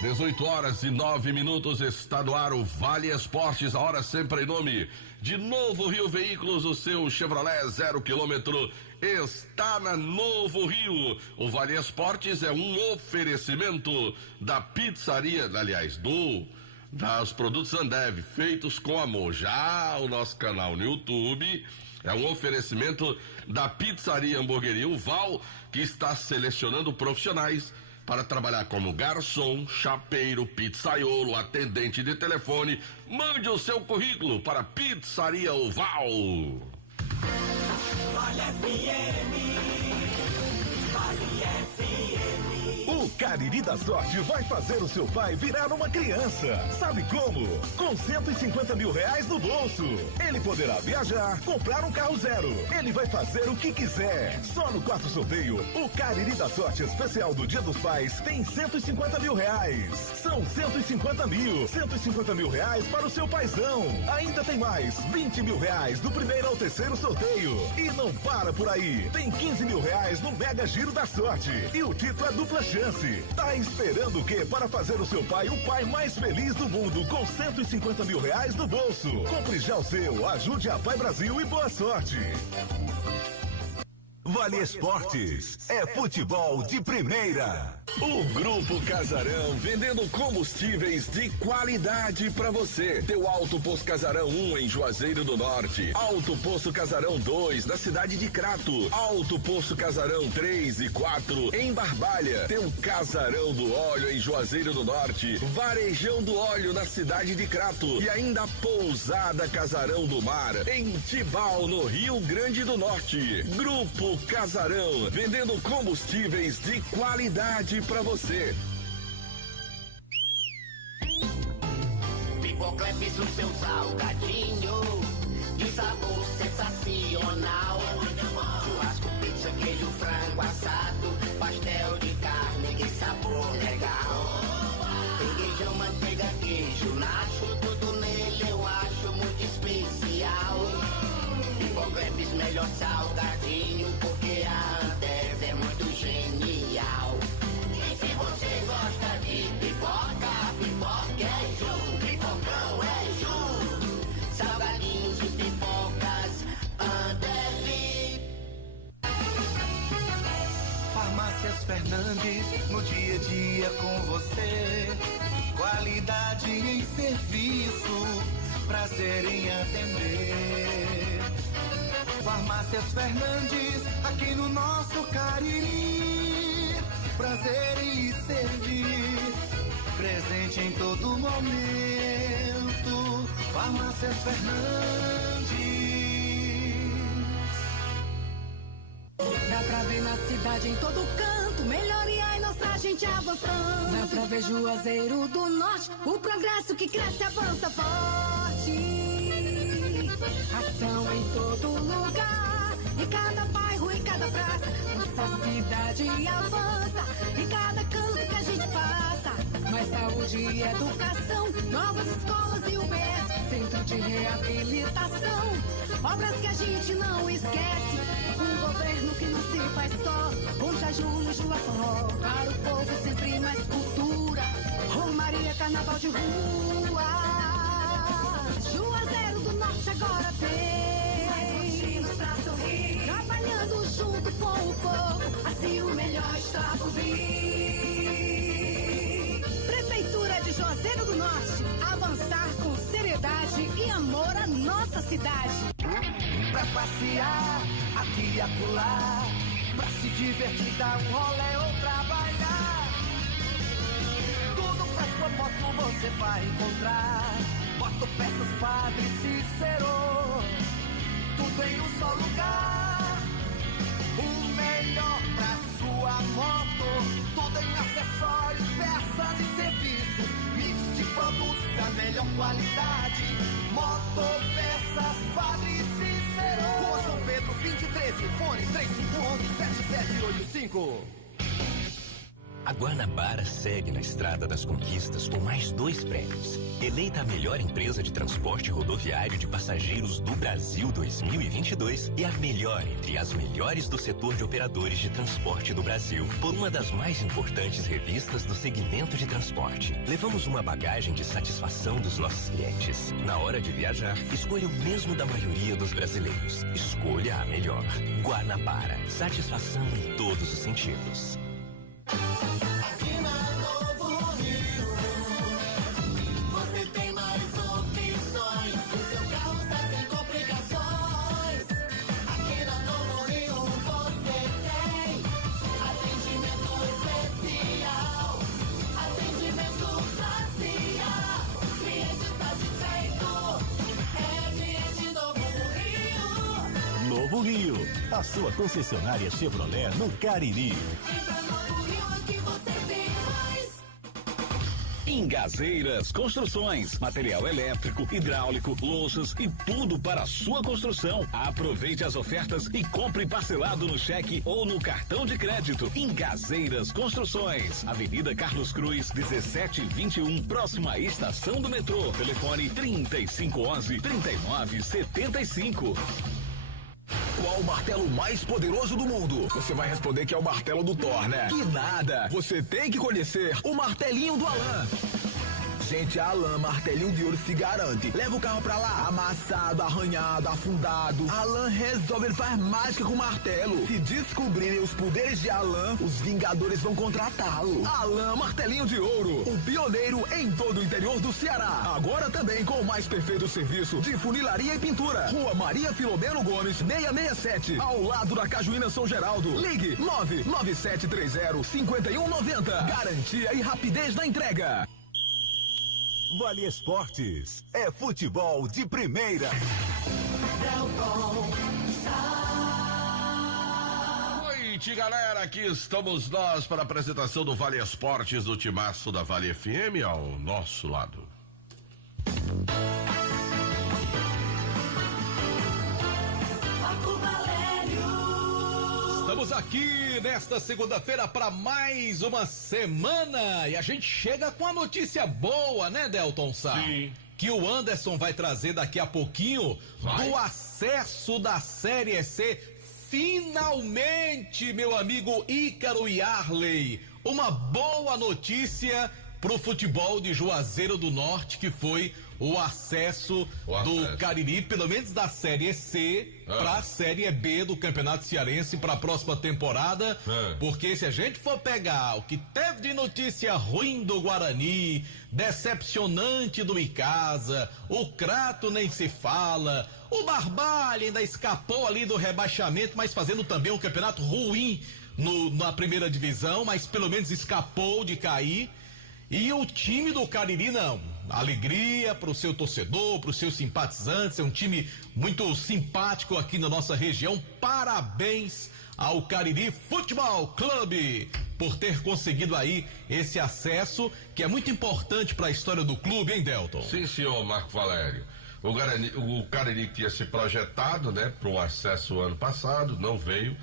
18h09, está no ar o Vale Esportes, a hora sempre em nome de Novo Rio Veículos, o seu Chevrolet 0 km está na Novo Rio. O Vale Esportes é um oferecimento da pizzaria, aliás, das produtos Ambev, feitos com amor. Já o nosso canal no YouTube é um oferecimento da pizzaria Hamburgueria O Val, que está selecionando profissionais para trabalhar como garçom, chapeiro, pizzaiolo, atendente de telefone. Mande o seu currículo para Pizzaria Oval. Vale FM, Vale FM. O Cariri da Sorte vai fazer o seu pai virar uma criança. Sabe como? Com R$150 mil no bolso. Ele poderá viajar, comprar um carro zero. Ele vai fazer o que quiser. Só no quarto sorteio, o Cariri da Sorte especial do Dia dos Pais tem R$150 mil. São R$150 mil para o seu paizão. Ainda tem mais R$20 mil do primeiro ao terceiro sorteio. E não para por aí. Tem R$15 mil no Mega Giro da Sorte. E o título é dupla chance. Tá esperando o quê para fazer o seu pai o pai mais feliz do mundo com R$150 mil no bolso? Compre já o seu, ajude a Pai Brasil e boa sorte. Vale Esportes é futebol de primeira. O Grupo Casarão, vendendo combustíveis de qualidade pra você. Teu Alto Posto Casarão 1 em Juazeiro do Norte, Alto Posto Casarão 2 na cidade de Crato, Alto Posto Casarão 3 e 4 em Barbalha. Teu Casarão do Óleo em Juazeiro do Norte, Varejão do Óleo na cidade de Crato e ainda Pousada Casarão do Mar em Tibau, no Rio Grande do Norte. Grupo Casarão, vendendo combustíveis de qualidade pra você. Pipocleps, o seu salgadinho de sabor sensacional. Churrasco, pizza, queijo, frango assado, pastel de carne, que sabor legal. Tem queijão, manteiga, queijo, nacho, tudo nele eu acho muito especial. Pipocleps, melhor salgadinho, porque a Ambev é muito genial. E se você gosta de pipoca, pipoca é Ju, pipocão é Ju. Salgadinhos e pipocas, Ambev. Farmácias Fernandes, no dia a dia com você. Qualidade em serviço, prazer em atender. Farmácias Fernandes, aqui no nosso Cariri. Prazer em lhe servir, presente em todo momento. Farmácias Fernandes. Dá pra ver na cidade em todo canto, melhoria e nossa gente avançando. Dá pra ver Juazeiro do Norte, o progresso que cresce avança forte. Ação em todo lugar, em cada bairro, em cada praça. Nossa cidade avança, em cada canto que a gente passa. Mais saúde e educação, novas escolas e UBS, centro de reabilitação, obras que a gente não esquece. Um governo que não se faz só, com Jaju, Jua Forró. Para o povo sempre mais cultura, Romaria, carnaval de rua. Juazeiro do Norte agora tem mais motivos pra sorrir, trabalhando junto com o povo, assim o melhor está por vir. Prefeitura de Juazeiro do Norte, avançar com seriedade e amor à nossa cidade. Pra passear, aqui e acolá, pra se divertir, dar um rolê ou trabalhar. Tudo pra sua moto você vai encontrar. Motopeças Padre Cícero, tudo em um só lugar. O melhor pra sua moto, tudo em acessórios, peças e serviços. Mix de produtos da melhor qualidade. Motopeças Padre Cícero, Rua São Pedro 2013, fone 3511-7785. A Guanabara segue na estrada das conquistas com mais 2 prêmios. Eleita a melhor empresa de transporte rodoviário de passageiros do Brasil 2022 e a melhor entre as melhores do setor de operadores de transporte do Brasil, por uma das mais importantes revistas do segmento de transporte. Levamos uma bagagem de satisfação dos nossos clientes. Na hora de viajar, escolha o mesmo da maioria dos brasileiros. Escolha a melhor. Guanabara. Satisfação em todos os sentidos. Aqui na Novo Rio, você tem mais opções. O seu carro está sem complicações. Aqui na Novo Rio você tem atendimento especial, atendimento classe A. Cliente satisfeito é cliente Novo Rio. Novo Rio, a sua concessionária Chevrolet no Cariri. Engazeiras Construções, material elétrico, hidráulico, louças e tudo para a sua construção. Aproveite as ofertas e compre parcelado no cheque ou no cartão de crédito. Engazeiras Construções, Avenida Carlos Cruz, 1721, próxima à estação do metrô. Telefone 3511-3975. Qual o martelo mais poderoso do mundo? Você vai responder que é o martelo do Thor, né? Que nada! Você tem que conhecer o martelinho do Alan. Gente, a Alan Martelinho de Ouro se garante. Leva o carro pra lá, amassado, arranhado, afundado. Alan resolve, ele faz mágica com o martelo. Se descobrirem os poderes de Alan, os Vingadores vão contratá-lo. Alan Martelinho de Ouro, o pioneiro em todo o interior do Ceará. Agora também com o mais perfeito serviço de funilaria e pintura. Rua Maria Filomeno Gomes, 667, ao lado da Cajuína São Geraldo. Ligue 99730-5190. Garantia e rapidez na entrega. Vale Esportes é futebol de primeira. Noite, galera, aqui estamos nós para a apresentação do Vale Esportes do Timaço da Vale FM ao nosso lado. Estamos aqui nesta segunda-feira para mais uma semana e a gente chega com a notícia boa, né, Delton Sá? Sim. Que o Anderson vai trazer daqui a pouquinho do acesso da Série C. Finalmente, meu amigo Ícaro Yarley, uma boa notícia pro futebol de Juazeiro do Norte, que foi o acesso do Cariri, pelo menos da Série C para a Série B do Campeonato Cearense para a próxima temporada, porque se a gente for pegar o que teve de notícia ruim do Guarani, decepcionante do Icasa, o Crato nem se fala, o Barbalha ainda escapou ali do rebaixamento, mas fazendo também um campeonato ruim na primeira divisão, mas pelo menos escapou de cair. E o time do Cariri não, alegria pro seu torcedor, pros seus simpatizantes, é um time muito simpático aqui na nossa região. Parabéns ao Cariri Futebol Clube por ter conseguido aí esse acesso, que é muito importante para a história do clube, hein, Delton? Sim, senhor Marco Valério. O Cariri tinha se projetado, né, para um acesso ano passado, não veio.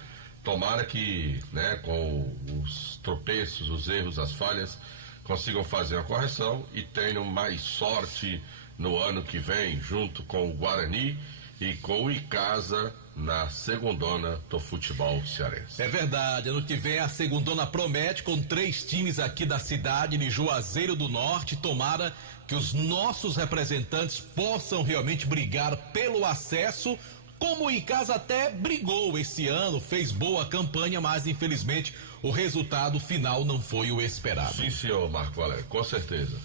Tomara que, né, com os tropeços, os erros, as falhas, consigam fazer a correção e tenham mais sorte no ano que vem, junto com o Guarani e com o Icasa na segundona do futebol cearense. É verdade, ano que vem a segundona promete, com 3 times aqui da cidade de Juazeiro do Norte. Tomara que os nossos representantes possam realmente brigar pelo acesso, como o Icasa até brigou esse ano, fez boa campanha, mas infelizmente o resultado final não foi o esperado. Sim, senhor Marco Valério, com certeza.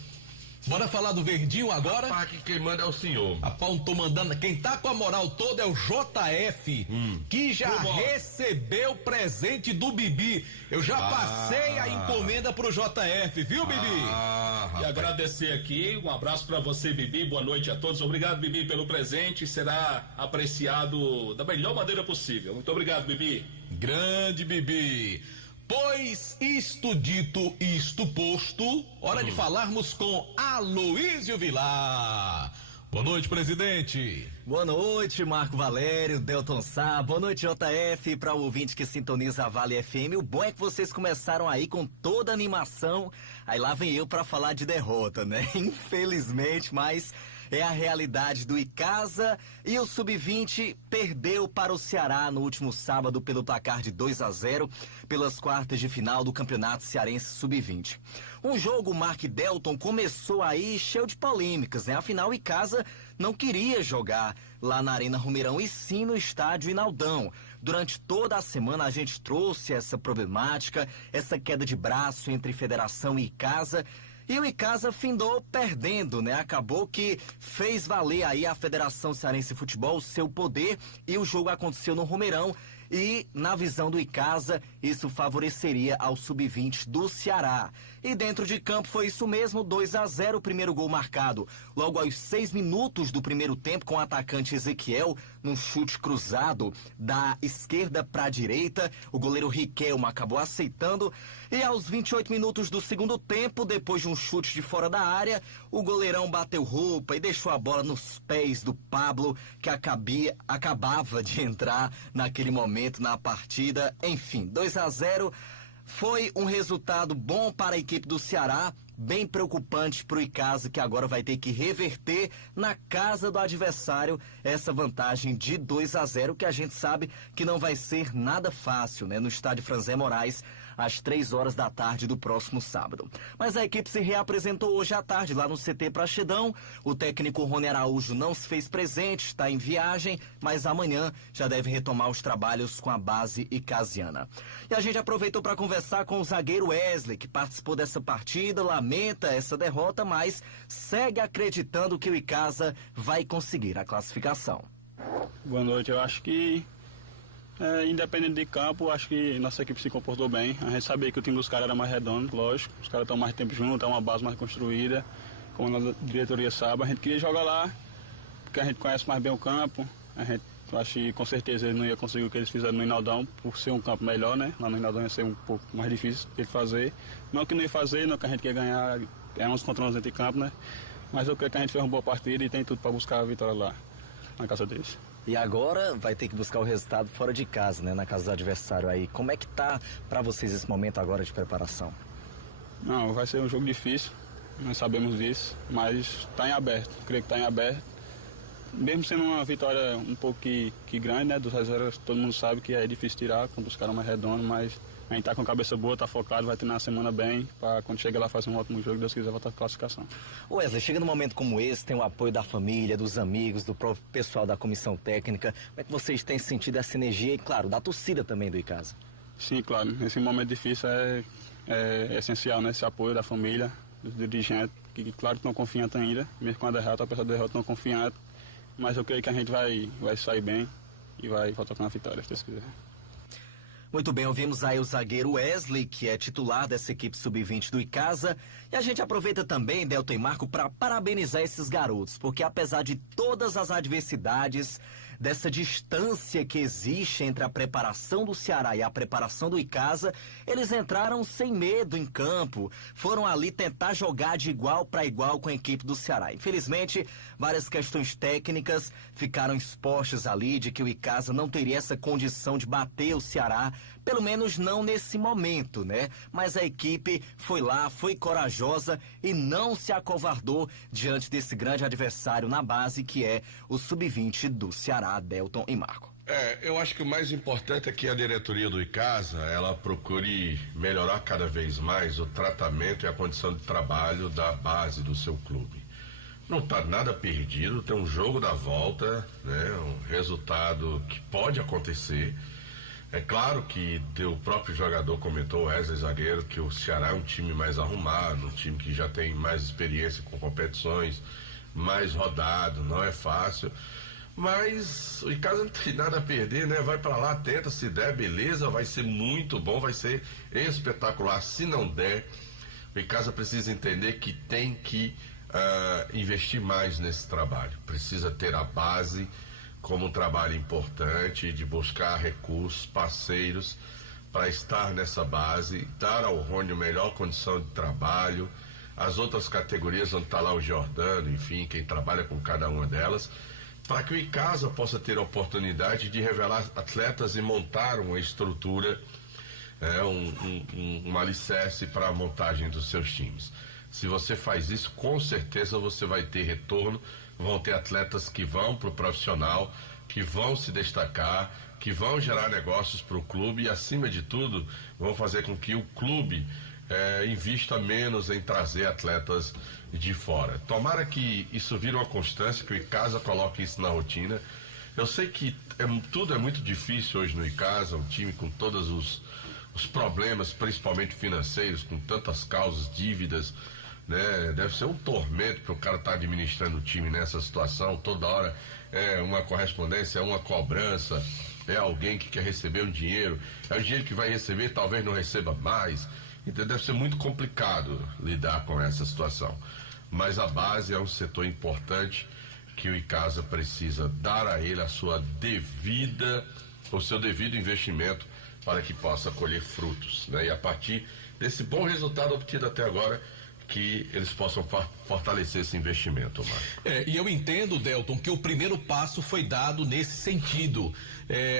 Bora falar do Verdinho agora? Rapaz, que quem manda é o senhor. Rapaz, não tô mandando. Quem tá com a moral toda é o JF, que já recebeu presente do Bibi. Eu já passei a encomenda pro JF, viu, Bibi? E agradecer aqui, um abraço pra você, Bibi, boa noite a todos. Obrigado, Bibi, pelo presente, será apreciado da melhor maneira possível. Muito obrigado, Bibi. Grande Bibi. Pois isto dito, isto posto, hora de falarmos com Aloísio Vilar. Boa noite, presidente. Boa noite, Marco Valério, Delton Sá. Boa noite, JF, para o ouvinte que sintoniza a Vale FM. O bom é que vocês começaram aí com toda a animação. Aí lá vem eu para falar de derrota, né? Infelizmente, mas é a realidade do Icasa. E o Sub-20 perdeu para o Ceará no último sábado pelo placar de 2-0 pelas quartas de final do Campeonato Cearense Sub-20. Um jogo, Marco e Delton, começou aí cheio de polêmicas, né? Afinal, o Icasa não queria jogar lá na Arena Romeirão e sim no estádio Inaldão. Durante toda a semana a gente trouxe essa problemática, essa queda de braço entre Federação e Icasa. E o Icasa findou perdendo, né? Acabou que fez valer aí a Federação Cearense de Futebol o seu poder e o jogo aconteceu no Romeirão. E, na visão do Icasa, isso favoreceria ao Sub-20 do Ceará. E dentro de campo foi isso mesmo, 2-0, o primeiro gol marcado logo aos 6 minutos do primeiro tempo com o atacante Ezequiel, num chute cruzado da esquerda para a direita. O goleiro Riquelme acabou aceitando. E aos 28 minutos do segundo tempo, depois de um chute de fora da área, o goleirão bateu roupa e deixou a bola nos pés do Pablo, que acabava de entrar naquele momento na partida. Enfim, 2-0 foi um resultado bom para a equipe do Ceará, bem preocupante para o Icasa, que agora vai ter que reverter na casa do adversário essa vantagem de 2-0, que a gente sabe que não vai ser nada fácil, né? No estádio Franzé Moraes, às 3 horas da tarde do próximo sábado. Mas a equipe se reapresentou hoje à tarde lá no CT Praxedão. O técnico Rony Araújo não se fez presente, está em viagem, mas amanhã já deve retomar os trabalhos com a base icasiana. E a gente aproveitou para conversar com o zagueiro Wesley, que participou dessa partida, lamenta essa derrota, mas segue acreditando que o Icasa vai conseguir a classificação. Boa noite, eu acho que independente de campo, acho que nossa equipe se comportou bem. A gente sabia que o time dos caras era mais redondo, lógico. Os caras estão mais tempo juntos, é uma base mais construída. Como a diretoria sabe, a gente queria jogar lá, porque a gente conhece mais bem o campo. Eu acho que com certeza eles não iam conseguir o que eles fizeram no Inaldão, por ser um campo melhor, né? Lá no Inaldão ia ser um pouco mais difícil de fazer. Não que não ia fazer, não que a gente quer ganhar, é 11 contra 11 dentro de campo, né? Mas eu creio que a gente fez uma boa partida e tem tudo para buscar a vitória lá, na casa deles. E agora vai ter que buscar o resultado fora de casa, né? Na casa do adversário aí. Como é que tá para vocês esse momento agora de preparação? Não, vai ser um jogo difícil, nós sabemos disso, mas tá em aberto, creio que tá em aberto. Mesmo sendo uma vitória um pouco que grande, né? Dos reservas, todo mundo sabe que é difícil tirar, quando os caras mais redondos, mas a gente tá com a cabeça boa, tá focado, vai treinar a semana bem, para quando chegar lá fazer um ótimo jogo, Deus quiser, voltar a classificação. Wesley, chega num momento como esse, tem o apoio da família, dos amigos, do próprio pessoal da comissão técnica. Como é que vocês têm sentido essa energia e, claro, da torcida também do Icasa? Sim, claro. Nesse momento difícil é essencial, né? Esse apoio da família, dos dirigentes, que claro que não confiantes ainda, mesmo com a derrota, apesar da derrota não confiante, mas eu creio que a gente vai sair bem e vai voltar com a vitória, se Deus quiser. Muito bem, ouvimos aí o zagueiro Wesley, que é titular dessa equipe sub-20 do Icasa. E a gente aproveita também, Delton e Marco, para parabenizar esses garotos, porque apesar de todas as adversidades, dessa distância que existe entre a preparação do Ceará e a preparação do Icasa, eles entraram sem medo em campo, foram ali tentar jogar de igual para igual com a equipe do Ceará. Infelizmente, várias questões técnicas ficaram expostas ali de que o Icasa não teria essa condição de bater o Ceará, pelo menos não nesse momento, né? Mas a equipe foi lá, foi corajosa e não se acovardou diante desse grande adversário na base que é o Sub-20 do Ceará, Delton e Marco. Eu acho que o mais importante é que a diretoria do Icasa, ela procure melhorar cada vez mais o tratamento e a condição de trabalho da base do seu clube. Não está nada perdido, tem um jogo da volta, né? Um resultado que pode acontecer. É claro que o próprio jogador comentou, Wesley zagueiro, que o Ceará é um time mais arrumado, um time que já tem mais experiência com competições, mais rodado, não é fácil. Mas o Icasa não tem nada a perder, né? Vai pra lá, tenta, se der, beleza, vai ser muito bom, vai ser espetacular. Se não der, o Icasa precisa entender que tem que investir mais nesse trabalho. Precisa ter a base como um trabalho importante de buscar recursos, parceiros para estar nessa base, dar ao Rony a melhor condição de trabalho, as outras categorias onde está lá o Jordano, enfim, quem trabalha com cada uma delas, para que o Icasa possa ter a oportunidade de revelar atletas e montar uma estrutura, um alicerce para a montagem dos seus times. Se você faz isso, com certeza você vai ter retorno, vão ter atletas que vão para o profissional, que vão se destacar, que vão gerar negócios para o clube e, acima de tudo, vão fazer com que o clube invista menos em trazer atletas de fora. Tomara que isso vire uma constância, que o Icasa coloque isso na rotina. Eu sei que tudo é muito difícil hoje no Icasa, um time com todos os problemas, principalmente financeiros, com tantas causas, dívidas, né? Deve ser um tormento para o cara estar administrando o time nessa situação. Toda hora é uma correspondência, é uma cobrança, é alguém que quer receber um dinheiro, é o dinheiro que vai receber, talvez não receba mais. Então deve ser muito complicado lidar com essa situação. Mas a base é um setor importante que o Icasa precisa dar a ele o seu devido investimento para que possa colher frutos, né? E a partir desse bom resultado obtido até agora, que eles possam fortalecer esse investimento, Omar. E eu entendo, Delton, que o primeiro passo foi dado nesse sentido.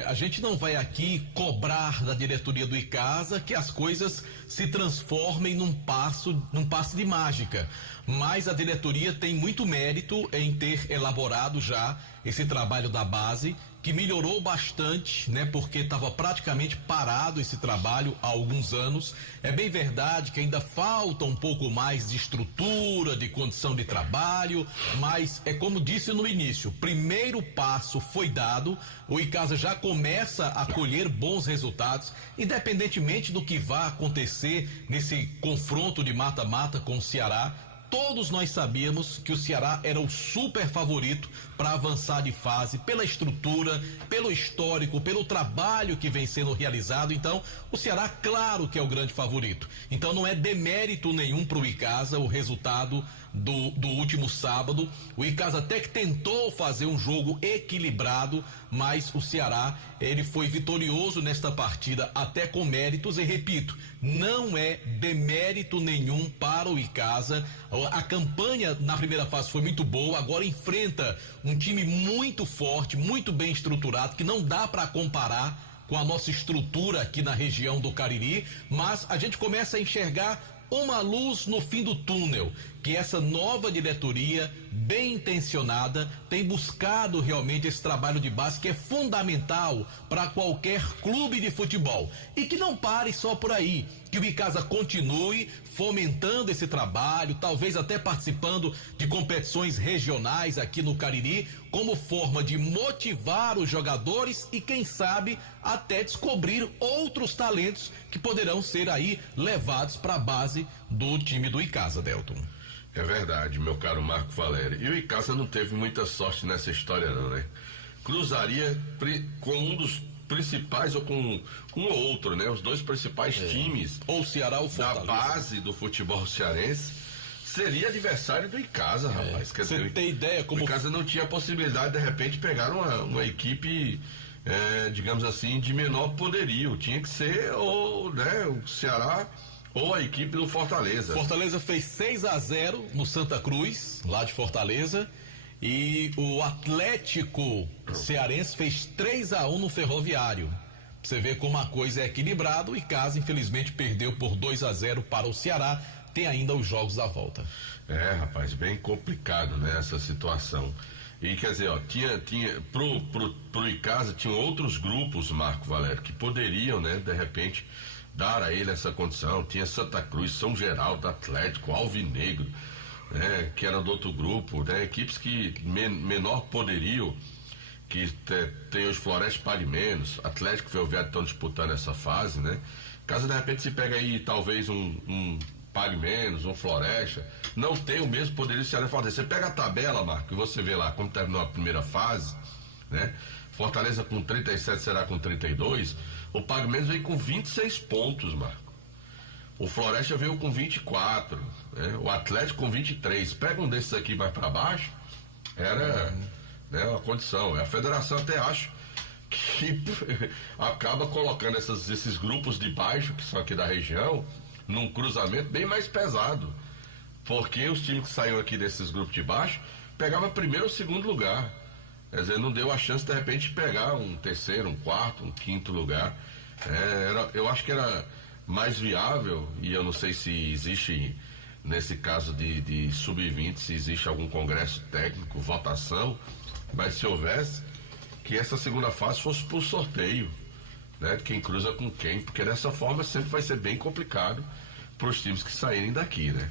A gente não vai aqui cobrar da diretoria do Icasa que as coisas se transformem num passe de mágica, mas a diretoria tem muito mérito em ter elaborado já esse trabalho da base, que melhorou bastante, né? Porque estava praticamente parado esse trabalho há alguns anos. É bem verdade que ainda falta um pouco mais de estrutura, de condição de trabalho, mas é como disse no início, o primeiro passo foi dado, o Icasa já começa a colher bons resultados, independentemente do que vá acontecer nesse confronto de mata-mata com o Ceará. Todos nós sabíamos que o Ceará era o super favorito para avançar de fase, pela estrutura, pelo histórico, pelo trabalho que vem sendo realizado. Então, o Ceará, claro que é o grande favorito. Então, não é demérito nenhum para o Icasa o resultado do último sábado. O Icasa até que tentou fazer um jogo equilibrado, mas o Ceará, ele foi vitorioso nesta partida, até com méritos, e repito, não é demérito nenhum para o Icasa. A campanha na primeira fase foi muito boa, agora enfrenta um time muito forte, muito bem estruturado, que não dá para comparar com a nossa estrutura aqui na região do Cariri, mas a gente começa a enxergar uma luz no fim do túnel, que essa nova diretoria, bem intencionada, tem buscado realmente esse trabalho de base que é fundamental para qualquer clube de futebol. E que não pare só por aí, que o Icasa continue fomentando esse trabalho, talvez até participando de competições regionais aqui no Cariri, como forma de motivar os jogadores e, quem sabe, até descobrir outros talentos que poderão ser aí levados para a base do time do Icasa, Delton. É verdade, meu caro Marco Valério. E o Icasa não teve muita sorte nessa história, não, né? Cruzaria com um dos principais, ou com um ou outro, né? Os dois principais times, ou o Ceará ou o Fortaleza, da base do futebol cearense, seria adversário do Icasa, rapaz. Quer dizer, você tem ideia como... O Icasa não tinha possibilidade, de repente, pegar uma equipe, digamos assim, de menor poderio. Tinha que ser o Ceará ou a equipe do Fortaleza. Fortaleza fez 6-0 no Santa Cruz, lá de Fortaleza, e o Atlético Cearense fez 3-1 no Ferroviário. Você vê como a coisa é equilibrada. O Icasa, infelizmente, perdeu por 2-0 para o Ceará. Tem ainda os jogos da volta. Rapaz, bem complicado, né, essa situação. E quer dizer, pro Icasa tinham outros grupos, Marco Valério, que poderiam, né, de repente, dar a ele essa condição. Tinha Santa Cruz, São Geraldo, Atlético, Alvinegro, né, que era do outro grupo, né, equipes que menor poderio, que tem os Floresta Pague Menos, Atlético e Ferroviário estão disputando essa fase, né? Caso de repente se pega aí talvez um Pague Menos, um Floresta, não tem o mesmo poderio se ela fazer. Você pega a tabela, Marco, e você vê lá como terminou a primeira fase, né? Fortaleza com 37, será com 32. O Pague Menos veio com 26 pontos, Marco. O Floresta veio com 24, né? O Atlético com 23. Pega um desses aqui mais para baixo, era, né, uma condição. A federação até acho que acaba colocando esses grupos de baixo, que são aqui da região, num cruzamento bem mais pesado, Porque os times que saíram aqui desses grupos de baixo pegavam primeiro ou segundo lugar. Quer dizer, não deu a chance de repente de pegar um terceiro, um quarto, um quinto lugar. Eu acho que era mais viável, e eu não sei se existe, nesse caso de sub-20, se existe algum congresso técnico, votação, mas se houvesse, que essa segunda fase fosse por sorteio, né? Quem cruza com quem, porque dessa forma sempre vai ser bem complicado para os times que saírem daqui, né?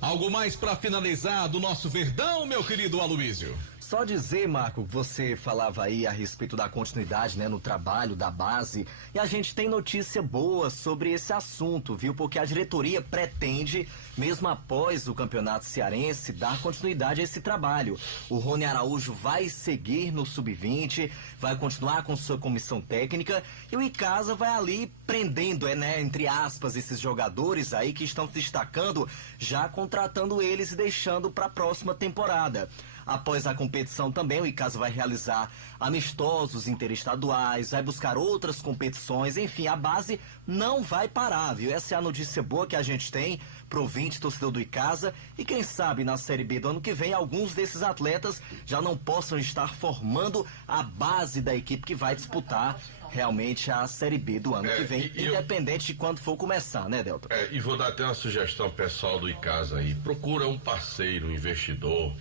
Algo mais para finalizar do nosso Verdão, meu querido Aloísio? Só dizer, Marco, você falava aí a respeito da continuidade, né, no trabalho da base, e a gente tem notícia boa sobre esse assunto, viu? Porque a diretoria pretende, mesmo após o campeonato cearense, dar continuidade a esse trabalho. O Rony Araújo vai seguir no sub-20, vai continuar com sua comissão técnica, e o Icasa vai ali prendendo, né, entre aspas, esses jogadores aí que estão se destacando, já contratando eles e deixando para a próxima temporada. Após a competição também, o Icasa vai realizar amistosos interestaduais, vai buscar outras competições, enfim, a base não vai parar, viu? Essa é a notícia boa que a gente tem pro ouvinte, torcedor do Icasa, e quem sabe na Série B do ano que vem, alguns desses atletas já não possam estar formando a base da equipe que vai disputar realmente a Série B do ano que vem, independente de quando for começar, né, Delton? E vou dar até uma sugestão pessoal do Icasa aí, procura um parceiro, um investidor.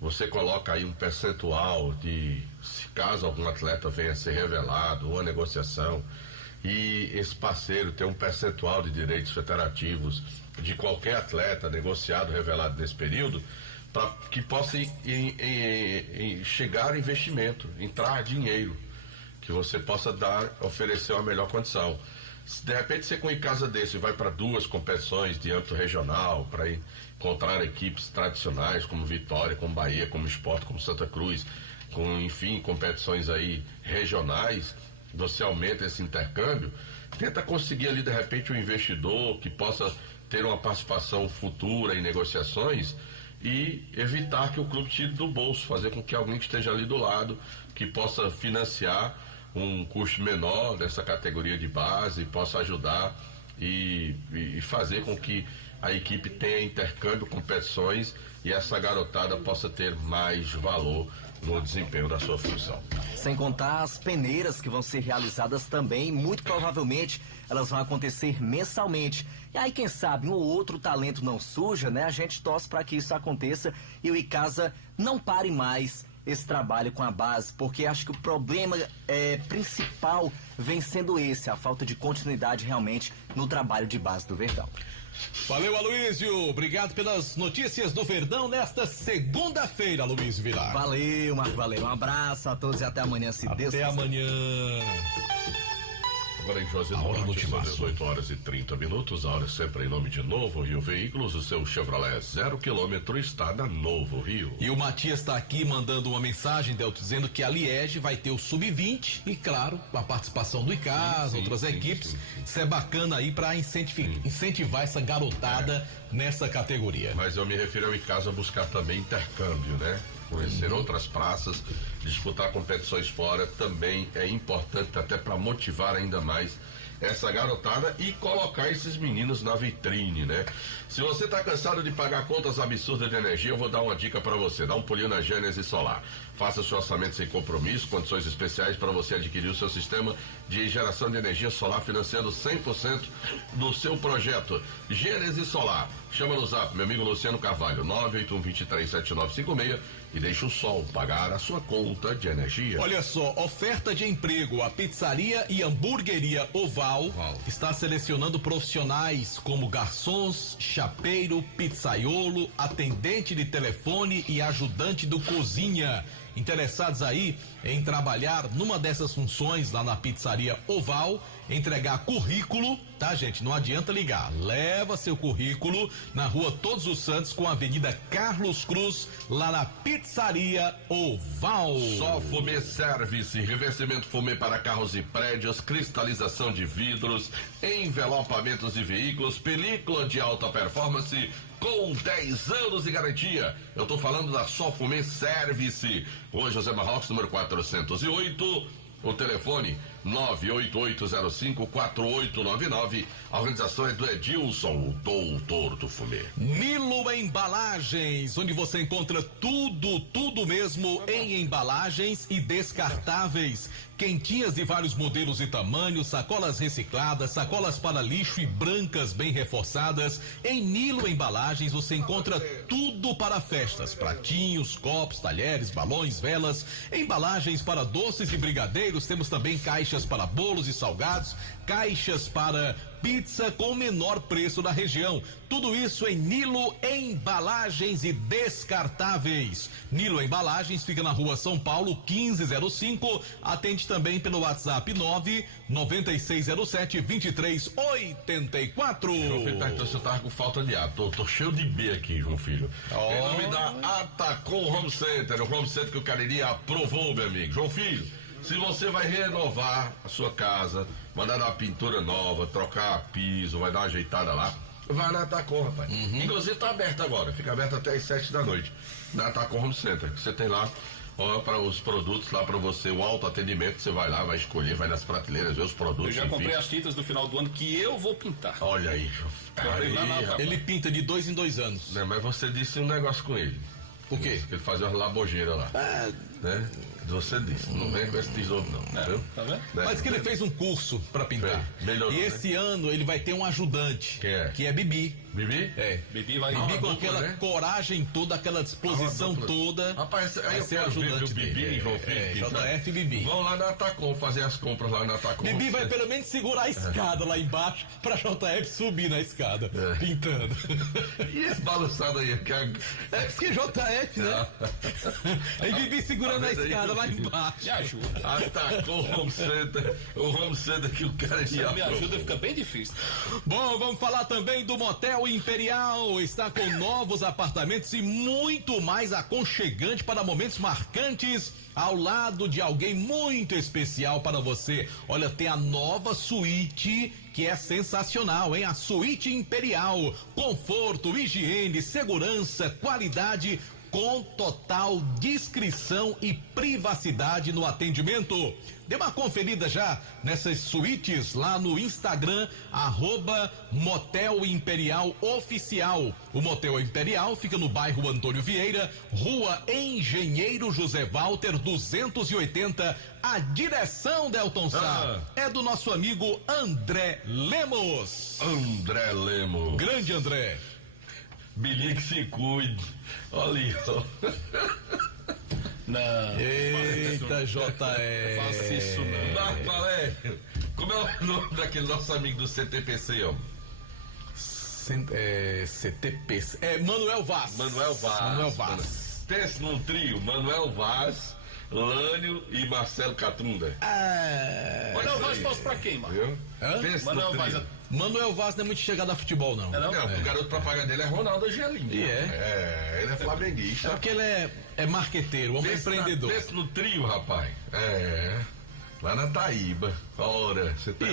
Você coloca aí um percentual de, se caso algum atleta venha a ser revelado, uma negociação, e esse parceiro tem um percentual de direitos federativos de qualquer atleta negociado, revelado nesse período, para que possa chegar investimento, entrar dinheiro, que você possa oferecer uma melhor condição. Se de repente você com um Icasa desse vai para 2 competições de âmbito regional, para encontrar equipes tradicionais como Vitória, como Bahia, como Sport, como Santa Cruz, com, enfim, competições aí regionais, você aumenta esse intercâmbio, tenta conseguir ali de repente um investidor que possa ter uma participação futura em negociações e evitar que o clube tire do bolso, fazer com que alguém que esteja ali do lado, que possa financiar um custo menor dessa categoria de base, possa ajudar e fazer com que a equipe tenha intercâmbio, competições e essa garotada possa ter mais valor no desempenho da sua função. Sem contar as peneiras que vão ser realizadas também, muito provavelmente elas vão acontecer mensalmente. E aí, quem sabe, um ou outro talento não surja, né? A gente torce para que isso aconteça e o Icasa não pare mais esse trabalho com a base, porque acho que o problema principal vem sendo esse, a falta de continuidade realmente no trabalho de base do Verdão. Valeu, Aloísio. Obrigado pelas notícias do Verdão nesta segunda-feira, Aloísio Vilar. Valeu, Marco, valeu. Um abraço a todos e até amanhã, se Deus quiser. Até amanhã. Agora em José do Norte, são 18 horas e 30 minutos, a hora sempre em nome de Novo Rio Veículos, o seu Chevrolet 0 km está na Novo Rio. E o Matias está aqui mandando uma mensagem, Delto, dizendo que a Liege vai ter o sub-20 e, claro, a participação do Icasa, outras equipes. Isso é bacana aí para incentivar essa garotada nessa categoria. Mas eu me refiro ao Icasa buscar também intercâmbio, né? Conhecer outras praças, disputar competições fora também é importante até para motivar ainda mais essa garotada e colocar esses meninos na vitrine, né? Se você está cansado de pagar contas absurdas de energia, eu vou dar uma dica para você, dá um pulinho na Gênesis Solar. Faça seu orçamento sem compromisso, condições especiais para você adquirir o seu sistema de geração de energia solar financiando 100% do seu projeto. Gênesis Solar. Chama no zap, meu amigo Luciano Carvalho, 981237956 e deixa o sol pagar a sua conta de energia. Olha só, oferta de emprego. A pizzaria e hamburgueria Oval está selecionando profissionais como garçons, chapeiro, pizzaiolo, atendente de telefone e ajudante do cozinha. Interessados aí em trabalhar numa dessas funções lá na pizzaria Oval, entregar currículo, tá, gente? Não adianta ligar. Leva seu currículo na Rua Todos os Santos com a Avenida Carlos Cruz, lá na pizzaria Oval. Só Fumê Service, revestimento fumê para carros e prédios, cristalização de vidros, envelopamentos de veículos, película de alta performance com 10 anos de garantia. Eu tô falando da Só Fumê Service. Rua José Marrocos, número 408. O telefone 988054899. A organização é do Edilson, o doutor do fumê. Nilo Embalagens, onde você encontra tudo mesmo em embalagens e descartáveis. Quentinhas de vários modelos e tamanhos, sacolas recicladas, sacolas para lixo e brancas bem reforçadas. Em Nilo Embalagens você encontra tudo para festas, pratinhos, copos, talheres, balões, velas, embalagens para doces e brigadeiros. Temos também caixas para bolos e salgados, caixas para pizza com o menor preço da região. Tudo isso em Nilo Embalagens e Descartáveis. Nilo Embalagens fica na Rua São Paulo 1505. Atende também pelo WhatsApp 99607-2384. João Filho perguntou se eu tava com falta de ar. Tô cheio de B aqui, João Filho. Em nome da Atacom Home Center, o Home Center que o Cariri aprovou, meu amigo. João Filho, se você vai renovar a sua casa, mandar uma pintura nova, trocar piso, vai dar uma ajeitada lá, vai na Atacom, rapaz. Inclusive tá aberto agora, fica aberto até as 7 da noite. Na Atacom Home Center, que você tem lá, ó, para os produtos lá para você, o autoatendimento, você vai lá, vai escolher, vai nas prateleiras, ver os produtos. Eu já comprei as tintas do final do ano que eu vou pintar. Olha aí, ele pinta de 2 em 2 anos. Não, mas você disse um negócio com ele. O quê? Que ele fazia uma labogeiras lá. Né? Você disse, não vem com esse tesouro não, viu? Tá vendo? Mas que ele fez um curso pra pintar. Melhorou, e esse ano ele vai ter um ajudante. Quem é? Que é Bibi. Bibi? É. Bibi vai Bibi com aquela coragem toda, aquela disposição toda. Rapaz, aí vai eu ser quero ver ajudante o Bibi dele. e João Filho. JF e Bibi. Vão lá na Atacom fazer as compras lá na Atacom. Bibi vai pelo menos segurar a escada lá embaixo pra JF subir na escada, pintando. E esse balançado aí? É porque JF, né? Aí Bibi segurando a escada lá embaixo. Me ajuda. Atacom Home Center, o Home Center que o cara já me ajuda, fica bem difícil. Bom, vamos falar também do Motel Imperial. Está com novos apartamentos e muito mais aconchegante para momentos marcantes ao lado de alguém muito especial para você. Olha, tem a nova suíte que é sensacional, hein? A Suíte Imperial. Conforto, higiene, segurança, qualidade, com total discrição e privacidade no atendimento. Dê uma conferida já nessas suítes lá no Instagram, @Motel Imperial Oficial. O Motel Imperial fica no bairro Antônio Vieira, Rua Engenheiro José Walter 280. A direção, Delton Sá, é do nosso amigo André Lemos. André Lemos. Grande André. Bilinha que se cuide. Olha aí, ó. Não. Eita, JF. Faça isso não. Marco Valério, como é o nome daquele nosso amigo do CTPC, ó? CTPC. É Manuel Vaz. Manuel Vaz. Pense num trio, Manuel Vaz, Lânio e Marcelo Catunda. Manuel Vaz torce pra quem, mano? Manuel Vaz não é muito chegado a futebol, não. Não, o garoto propaganda dele é Ronaldo Angelini. Ele é flamenguista. É porque ele é marqueteiro, homem empreendedor. Pense no trio, rapaz. Lá na Taíba. Ora, você tá.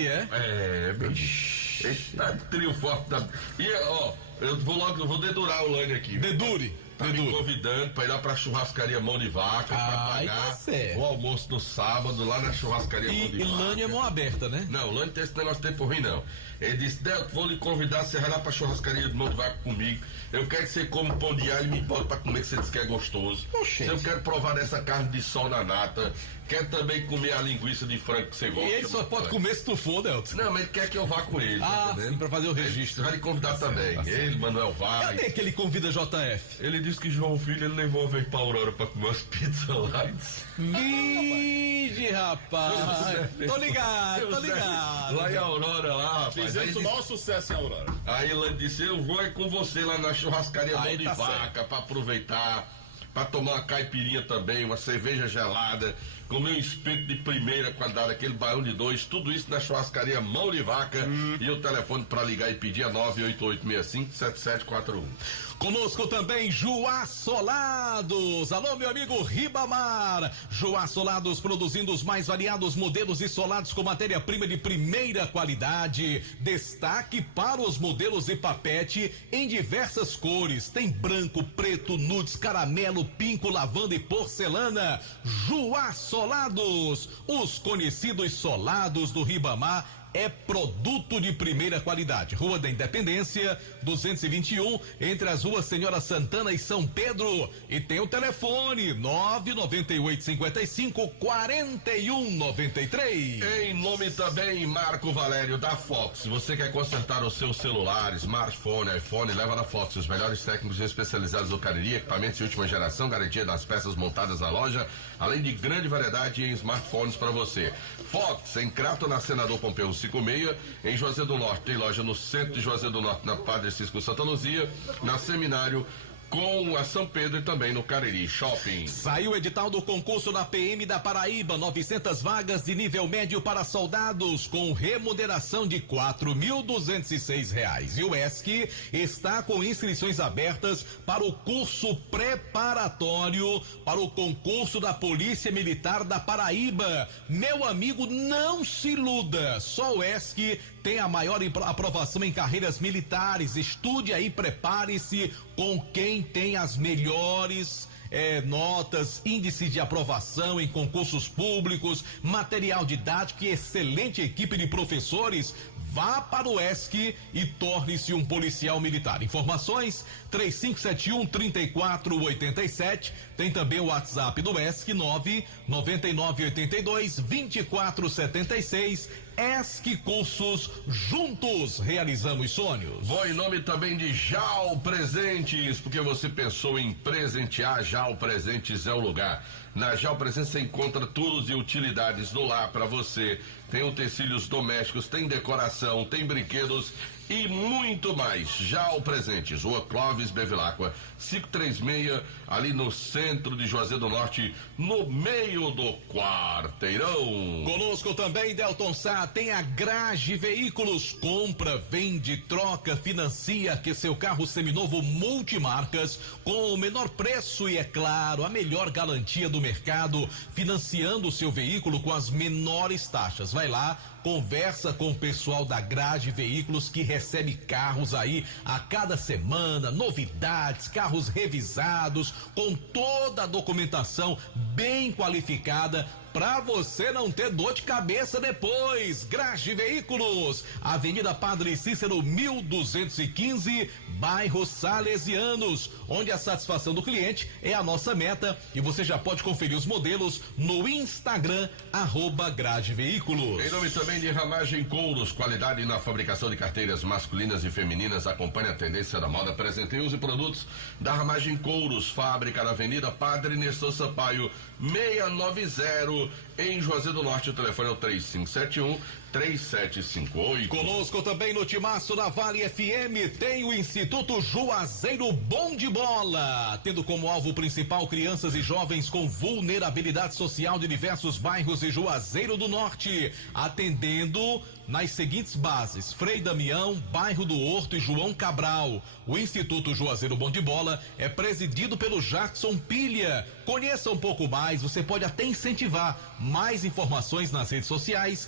Bicho. Eita, trio forte da. E, ó, eu vou dedurar o Lânio aqui. Dedure. Tá me convidando pra ir lá pra churrascaria Mão de Vaca pra pagar o almoço no sábado lá na churrascaria Mão de Vaca. E Lânio é mão aberta, né? Não, o Lânio tem esse negócio de tempo ruim, não. Ele disse, Delto, vou lhe convidar, você vai lá pra churrascaria de Mão de Vaca comigo. Eu quero que você coma um pão de alho e me bota pra comer, que você disse que é gostoso. Eu quero provar dessa carne de sol na nata. Quero também comer a linguiça de frango que você gosta. E ele só pode comer se tu for, Delto. Não, mas ele quer que eu vá com ele. Sim, pra fazer o registro. Vai lhe convidar também. Ele, Manuel Vaz. Cadê que ele convida JF? Ele disse que João Filho, ele levou uma vez pra Aurora pra comer umas pizzas lá. Vide, rapaz. Tô ligado. Lá em Aurora, lá, rapaz. Fizemos o maior sucesso em Aurora. Aí ele disse, eu vou com você lá na churrascaria Mão de Vaca pra aproveitar, pra tomar uma caipirinha também, uma cerveja gelada, comer um espeto de primeira qualidade, aquele baião de 2, tudo isso na churrascaria Mão de Vaca. E o telefone pra ligar e pedir é 98865-7741. Conosco também Joá Solados. Alô, meu amigo Ribamar. Joá Solados produzindo os mais variados modelos de solados com matéria-prima de primeira qualidade. Destaque para os modelos de papete em diversas cores. Tem branco, preto, nudes, caramelo, pinco, lavanda e porcelana. Joá Solados, os conhecidos solados do Ribamar. É produto de primeira qualidade. Rua da Independência, 221, entre as ruas Senhora Santana e São Pedro. E tem o telefone 99855-4193. Em nome também, Marco Valério da Fox. Se você quer consertar o seu celular, smartphone, iPhone, leva na Fox. Os melhores técnicos especializados do Cariri, equipamentos de última geração, garantia das peças montadas na loja, além de grande variedade em smartphones para você. Fox, em Crato, na Senador Pompeu 56, em Juazeiro do Norte. Tem loja no centro de Juazeiro do Norte, na Padre Cisco Santa Luzia, na Seminário, com a São Pedro e também no Cariri Shopping. Saiu o edital do concurso da PM da Paraíba, 900 vagas de nível médio para soldados, com remuneração de R$4.206. E o ESC está com inscrições abertas para o curso preparatório para o concurso da Polícia Militar da Paraíba. Meu amigo, não se iluda, só o ESC tem a maior aprovação em carreiras militares. Estude aí, prepare-se com quem tem as melhores notas, índices de aprovação em concursos públicos, material didático e excelente equipe de professores. Vá para o ESC e torne-se um policial militar. Informações 3571-3487. Tem também o WhatsApp do ESC 99982-2476. ESC Cursos, juntos realizamos sonhos. Vou em nome também de Jal Presentes, porque você pensou em presentear, Jal Presentes é o lugar. Na Jal Presentes você encontra tools e utilidades do lar para você. Tem utensílios domésticos, tem decoração, tem brinquedos e muito mais. Jal Presentes, Rua Clóvis Bevilacqua, 536, ali no centro de Juazeiro do Norte, no meio do quarteirão. Conosco também, Delton Sá, tem a Grage Veículos. Compra, vende, troca, financia, que seu carro seminovo multimarcas com o menor preço e, é claro, a melhor garantia do mercado, financiando o seu veículo com as menores taxas. Vai lá, conversa com o pessoal da Grage Veículos, que recebe carros aí a cada semana, novidades, carros revisados, com toda a documentação bem qualificada, pra você não ter dor de cabeça depois. Grage Veículos, Avenida Padre Cícero 1215, bairro Salesianos, onde a satisfação do cliente é a nossa meta. E você já pode conferir os modelos no Instagram, @Grage Veículos. Em nome também de Ramagem Couros, qualidade na fabricação de carteiras masculinas e femininas. Acompanhe a tendência da moda. Presente e use produtos da Ramagem Couros, fábrica na Avenida Padre Nestor Sampaio 690, em Juazeiro do Norte. O telefone é o 3571-3758. Conosco também no Timaço da Vale FM tem o Instituto Juazeiro Bom de Bola, tendo como alvo principal crianças e jovens com vulnerabilidade social de diversos bairros de Juazeiro do Norte, atendendo nas seguintes bases: Frei Damião, bairro do Horto e João Cabral. O Instituto Juazeiro Bom de Bola é presidido pelo Jackson Pilha. Conheça um pouco mais, você pode até incentivar. Mais informações nas redes sociais,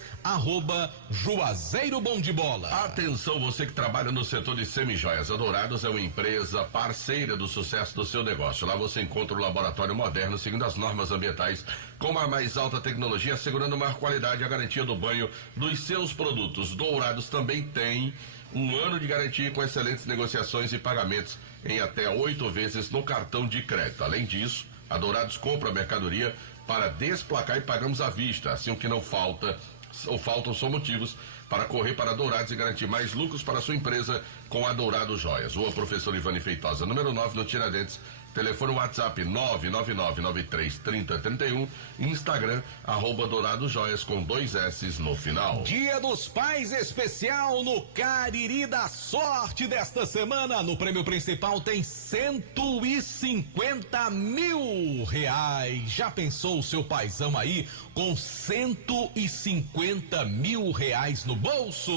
@Juazeiro Bom de Bola. Atenção, você que trabalha no setor de semijoias. A Dourados é uma empresa parceira do sucesso do seu negócio. Lá você encontra um laboratório moderno, seguindo as normas ambientais, com a mais alta tecnologia, assegurando a maior qualidade e a garantia do banho dos seus produtos. Dourados também tem um ano de garantia com excelentes negociações e pagamentos em até 8 vezes no cartão de crédito. Além disso, a Dourados compra a mercadoria para desplacar e pagamos à vista. Assim, o que não falta ou faltam são motivos para correr para Dourados e garantir mais lucros para a sua empresa com a Dourado Joias. Rua Professor Ivane Feitosa, número 9, no Tiradentes, Telefone WhatsApp 999933031, Instagram @Dourado Joias com 2 S no final. Dia dos Pais especial no Cariri da Sorte desta semana. No prêmio principal tem 150 mil reais. Já pensou o seu paizão aí com 150 mil reais no bolso?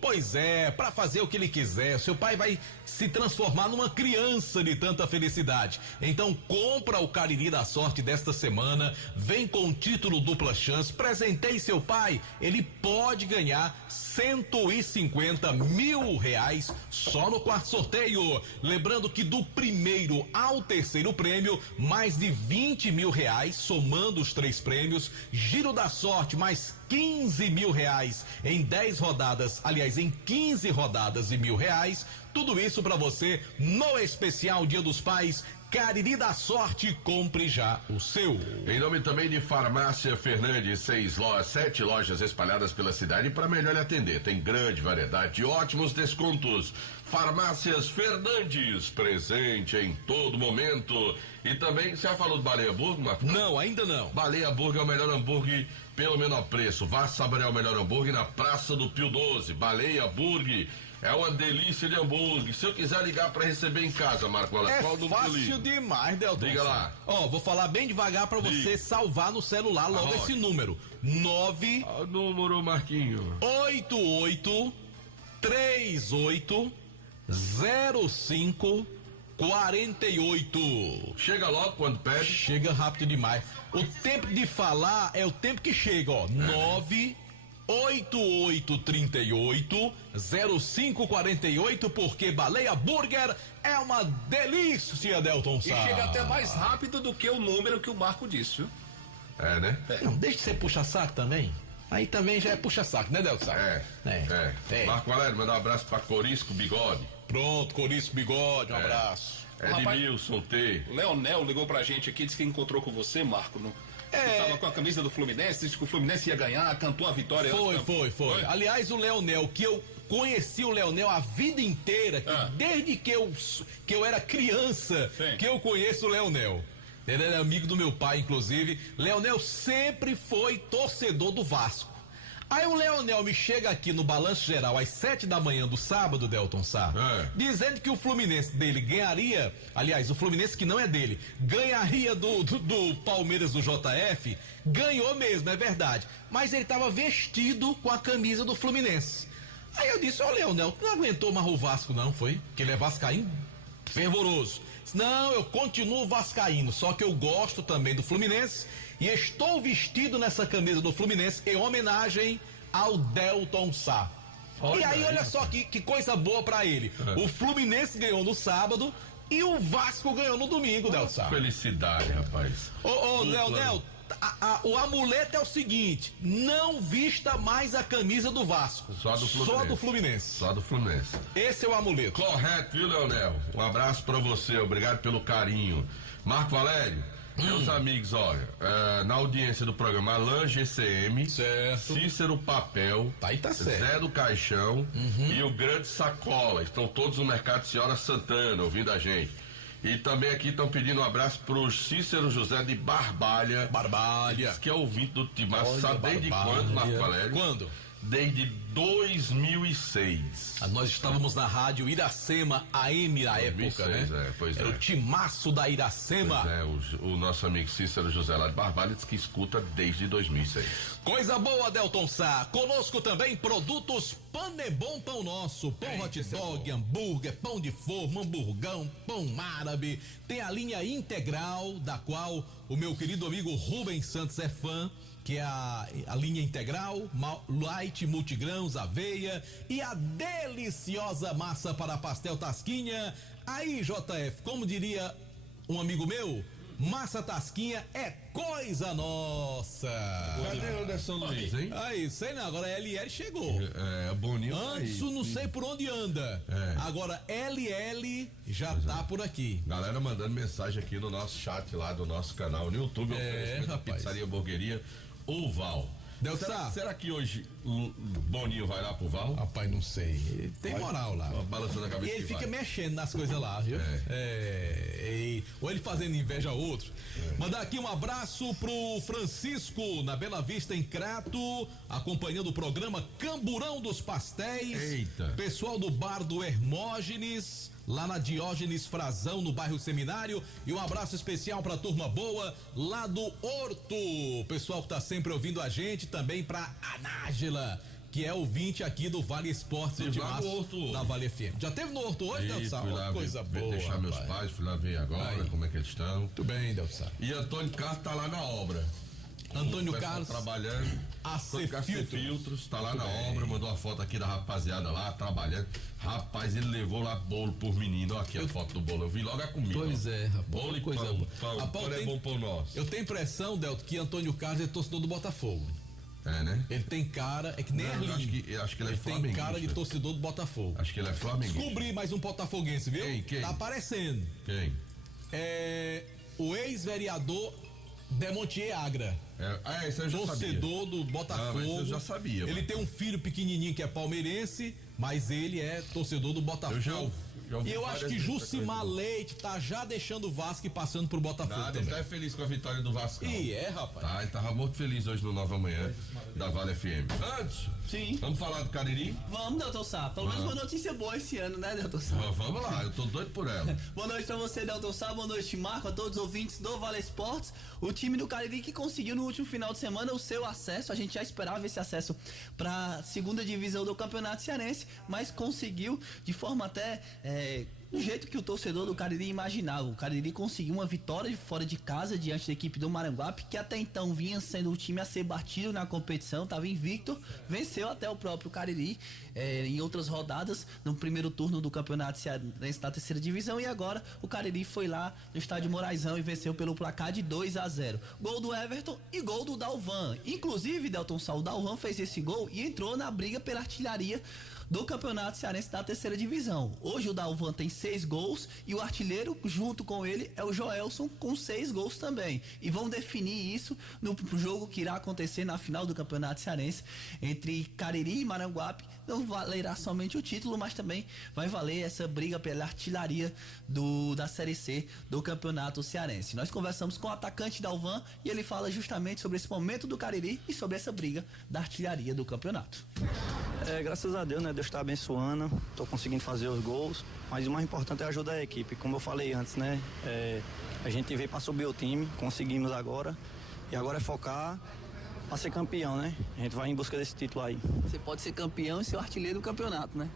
Pois é, para fazer o que ele quiser, seu pai vai se transformar numa criança de tanta felicidade. Então compra o Cariri da Sorte desta semana, vem com o título dupla chance, presenteie seu pai, ele pode ganhar 150 mil reais só no quarto sorteio. Lembrando que do primeiro ao terceiro prêmio, mais de 20 mil reais, somando os 3 prêmios, giro da sorte, mais 15 mil reais em 10 rodadas, aliás, em 15 rodadas e R$1.000. Tudo isso para você no especial Dia dos Pais. Cariri da Sorte, compre já o seu. Em nome também de Farmácia Fernandes, 7 lojas espalhadas pela cidade para melhor lhe atender. Tem grande variedade de ótimos descontos. Farmácias Fernandes, presente em todo momento. E também, você já falou do Baleia Burger, Marcos? Não, ainda não. Baleia Burger é o melhor hambúrguer pelo menor preço. Vá saborear o melhor hambúrguer na Praça do Pio 12. Baleia Burger. É uma delícia de hambúrguer. Se eu quiser ligar para receber em casa, Marco, é fácil demais, Delton. Diga lá. Ó, vou falar bem devagar para você salvar no celular logo esse número. 9. O número, Marquinho. 88 38 05 48. Chega logo quando pede. Chega rápido demais. O tempo de falar é o tempo que chega, ó. 98838 0548, porque Baleia Burger é uma delícia, Delton Sá. E chega até mais rápido do que o número que o Marco disse, viu? É, né? Não, deixa de ser puxa-saco também. Aí também já é puxa-saco, né, Delton Sá? É. Marco Valério, mandar um abraço pra Corisco Bigode. Pronto, Corisco Bigode, um abraço. Edmilson T. Leonel ligou pra gente aqui, disse que encontrou com você, Marco, tava com a camisa do Fluminense, disse que o Fluminense ia ganhar, cantou a vitória. Foi. Aliás, o Leonel, que eu conheci o Leonel a vida inteira, desde que eu era criança, que eu conheço o Leonel. Ele era amigo do meu pai, inclusive. Leonel sempre foi torcedor do Vasco. Aí o Leonel me chega aqui no Balanço Geral às 7 da manhã do sábado, Delton Sá, dizendo que o Fluminense dele ganharia, aliás, o Fluminense que não é dele, ganharia do Palmeiras do JF, ganhou mesmo, é verdade, mas ele estava vestido com a camisa do Fluminense. Aí eu disse, Leonel, tu não aguentou mais o Vasco não, foi? Que ele é vascaíno fervoroso. Não, eu continuo vascaíno, só que eu gosto também do Fluminense e estou vestido nessa camisa do Fluminense em homenagem ao Delton Sá. E aí, olha só que coisa boa pra ele. O Fluminense ganhou no sábado e o Vasco ganhou no domingo, Delton Sá. Felicidade, rapaz. Ô, Leonel, o amuleto é o seguinte: não vista mais a camisa do Vasco. Só do Fluminense. Só do Fluminense. Esse é o amuleto. Correto, viu, Leonel? Um abraço pra você, obrigado pelo carinho. Marco Valério, meus amigos, olha, na audiência do programa Alain GCM, Cícero Papel, tá certo. Zé do Caixão e o Grande Sacola. Estão todos no Mercado Senhora Santana, ouvindo a gente. E também aqui estão pedindo um abraço pro Cícero José de Barbalha. Diz que é ouvinte do Timaço. Sabe desde quando, Marco Valério? Quando? Desde 2006. Nós estávamos na rádio Iracema AM na época, né? Era o Timaço da Iracema. O nosso amigo Cícero José lá de Barbalha diz que escuta desde 2006. Coisa boa, Delton Sá. Conosco também produtos Panebom Pão Nosso, pão hot dog, hambúrguer, pão de forma, hamburgão, pão árabe. Tem a linha integral, da qual o meu querido amigo Rubens Santos é fã, que é a linha integral, light, multigrãos, aveia e a deliciosa massa para pastel Tasquinha. Aí, JF, como diria um amigo meu, massa Tasquinha é coisa nossa. Cadê o Anderson Luiz, hein? Aí, sei não, agora LL chegou. Boninho. Antes não sei por onde anda. Agora LL já tá por aqui. Galera mandando mensagem aqui no nosso chat lá do nosso canal no YouTube. Rapaz. Pizzaria Hamburgueria Oval. Será que hoje o Boninho vai lá pro Val? Rapaz, não sei. Ele tem moral lá. Balançando a cabeça. E ele fica mexendo nas coisas lá, viu? Ou ele fazendo inveja a outro. Mandar aqui um abraço pro Francisco, na Bela Vista, em Crato, acompanhando o programa Camburão dos Pastéis. Eita. Pessoal do Bar do Hermógenes, lá na Diógenes Frazão, no bairro Seminário. E um abraço especial pra turma boa lá do Horto. Pessoal que tá sempre ouvindo a gente, também pra Anágela, que é ouvinte aqui do Vale Esportes de Março, da Vale FM. Já teve no Horto hoje, Delsa? Coisa boa. Deixar rapaz. meus pais, fui lá ver agora como é que eles estão. Muito bem, Delsa. E Antônio Carlos tá lá na obra. Antônio Carlos trabalhando. AC Filtros, tá lá Muito na bem. obra, mandou uma foto aqui da rapaziada lá, trabalhando. Rapaz, ele levou lá bolo por menino. Olha aqui a foto do bolo, eu vi logo a comida. Pois é, rapaz. Bolo e coisa pão. boa. Pão, Rapaz, pão é bom pão nosso. Eu tenho impressão, Delto, que Antônio Carlos é torcedor do Botafogo. É, né? Ele tem cara, é que nem Não, Arlindo. acho que ele é Ele tem flamenguista. cara de torcedor do Botafogo. Acho que ele é flamenguista. Descobri mais um botafoguense, viu? Quem? Tá aparecendo. Quem? É o ex-vereador Demontier Agra. Esse eu já torcedor sabia. do Botafogo. Não, eu já sabia. Ele tem um filho pequenininho que é palmeirense, mas ele é torcedor do Botafogo. Já ouvi e eu acho que Jucimar Leite tá já deixando o Vasco e passando pro Botafogo Nada, também. ele tá feliz com a vitória do Vasco. E rapaz. Tá, ele tava muito feliz hoje no Nova Manhã da Vale FM. Antes, sim, vamos falar do Cariri? Vamos, Delton Sá. Pelo menos uma notícia boa esse ano, né, Delton Sá? Vamos lá, eu tô doido por ela. Boa noite pra você, Delton Sá. Boa noite, Marco, a todos os ouvintes do Vale Esportes. O time do Cariri que conseguiu no último final de semana o seu acesso. A gente já esperava esse acesso pra segunda divisão do Campeonato Cearense, mas conseguiu de forma até do jeito que o torcedor do Cariri imaginava. O Cariri conseguiu uma vitória de fora de casa diante da equipe do Maranguape, que até então vinha sendo o time a ser batido na competição, estava invicto, venceu até o próprio Cariri em outras rodadas, no primeiro turno do Campeonato Cearense da terceira divisão, e agora o Cariri foi lá no estádio Moraizão e venceu pelo placar de 2-0. Gol do Everton e gol do Dalvan. Inclusive, Delton Sá, o Dalvan fez esse gol e entrou na briga pela artilharia do Campeonato Cearense da terceira divisão. Hoje o Dalvan tem 6 gols e o artilheiro junto com ele é o Joelson com 6 gols também. E vão definir isso no jogo que irá acontecer na final do Campeonato Cearense entre Cariri e Maranguape. Não valerá somente o título, mas também vai valer essa briga pela artilharia da Série C do Campeonato Cearense. Nós conversamos com o atacante Dalvan e ele fala justamente sobre esse momento do Cariri e sobre essa briga da artilharia do campeonato. Graças a Deus, né? Deus está abençoando, tô conseguindo fazer os gols, mas o mais importante é ajudar a equipe, como eu falei antes, né? A gente veio para subir o time, conseguimos agora, e agora é focar para ser campeão, né? A gente vai em busca desse título aí. Você pode ser campeão e ser o artilheiro do campeonato, né?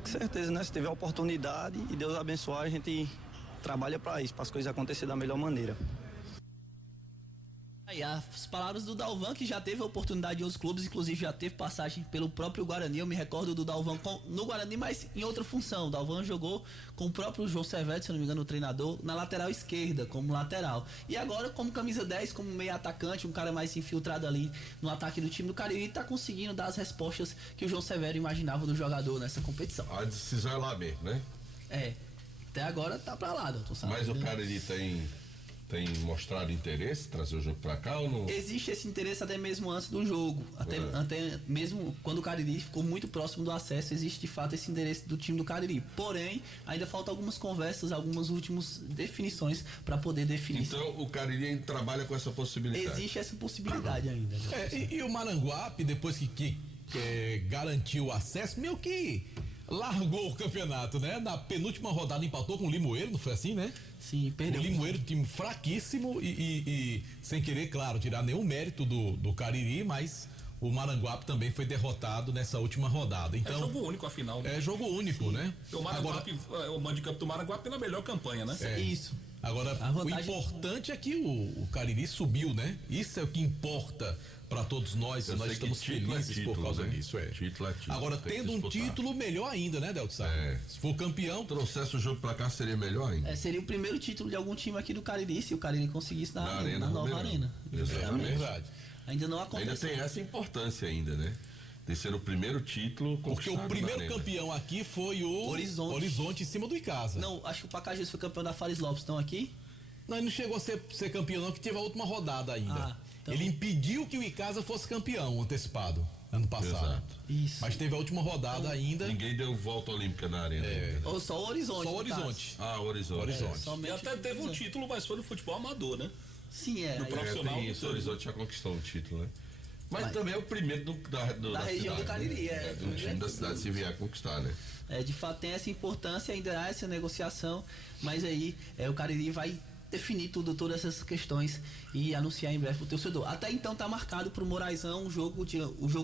Com certeza, né? Se tiver a oportunidade e Deus abençoar, a gente trabalha para isso, para as coisas acontecerem da melhor maneira. E as palavras do Dalvan, que já teve a oportunidade em outros clubes, inclusive já teve passagem pelo próprio Guarani. Eu me recordo do Dalvan no Guarani, mas em outra função. O Dalvan jogou com o próprio João Severo, se não me engano, o treinador, na lateral esquerda, como lateral. E agora, como camisa 10, como meio atacante, um cara mais infiltrado ali no ataque do time do Cariri, tá conseguindo dar as respostas que o João Severo imaginava do jogador nessa competição. A decisão é lá mesmo, né? Até agora tá pra lá, doutor Sá. Mas o Cariri tem mostrado interesse em trazer o jogo pra cá ou não? Existe esse interesse até mesmo antes do jogo. Até mesmo quando o Cariri ficou muito próximo do acesso, existe de fato esse interesse do time do Cariri. Porém, ainda falta algumas conversas, algumas últimas definições para poder definir. Então o Cariri ainda trabalha com essa possibilidade. Existe essa possibilidade ainda. E o Maranguape, depois que garantiu o acesso, meio que largou o campeonato, né? Na penúltima rodada empatou com o Limoeiro, não foi assim, né? Sim, perdeu. O Limoeiro, time fraquíssimo e sem querer, claro, tirar nenhum mérito do Cariri, mas o Maranguape também foi derrotado nessa última rodada. Então, é jogo único, afinal. É jogo único, sim, né? O Maranguape, o mando de campo do Maranguape pela melhor campanha, né? Isso. Agora, o importante é que o Cariri subiu, né? Isso é o que importa para todos nós, nós estamos felizes por causa disso. Título é título. Agora, tendo um título, melhor ainda, né, Delton Sá? Se for campeão, trouxesse o jogo pra cá, seria melhor ainda. Seria o primeiro título de algum time aqui do Cariri, se o Cariri conseguisse na nova arena. Exatamente. É verdade. Ainda não aconteceu. Ainda tem essa importância ainda, né? De ser o primeiro título porque o primeiro campeão aqui foi o Horizonte em cima do Icasa. Não, acho que o Pacajus foi campeão da Fares Lopes. Estão aqui? Não, ele não chegou a ser campeão não, que teve a última rodada ainda. Então, ele impediu que o Icasa fosse campeão antecipado ano passado. Exato. Isso. Mas teve a última rodada ainda. Ninguém deu volta olímpica na arena. Ou só o Horizonte. Só o Horizonte. Ah, Horizonte. E até teve um título, mas foi no futebol amador, né? Sim, No profissional. Tem isso, o Horizonte já conquistou um título, né? Mas também é o primeiro da região cidade, do Cariri, né? Do time da cidade se vier a conquistar, né? De fato tem essa importância, ainda há essa negociação, mas aí o Cariri vai definir todas essas questões e anunciar em breve pro torcedor. Até então tá marcado pro Moraizão o jogo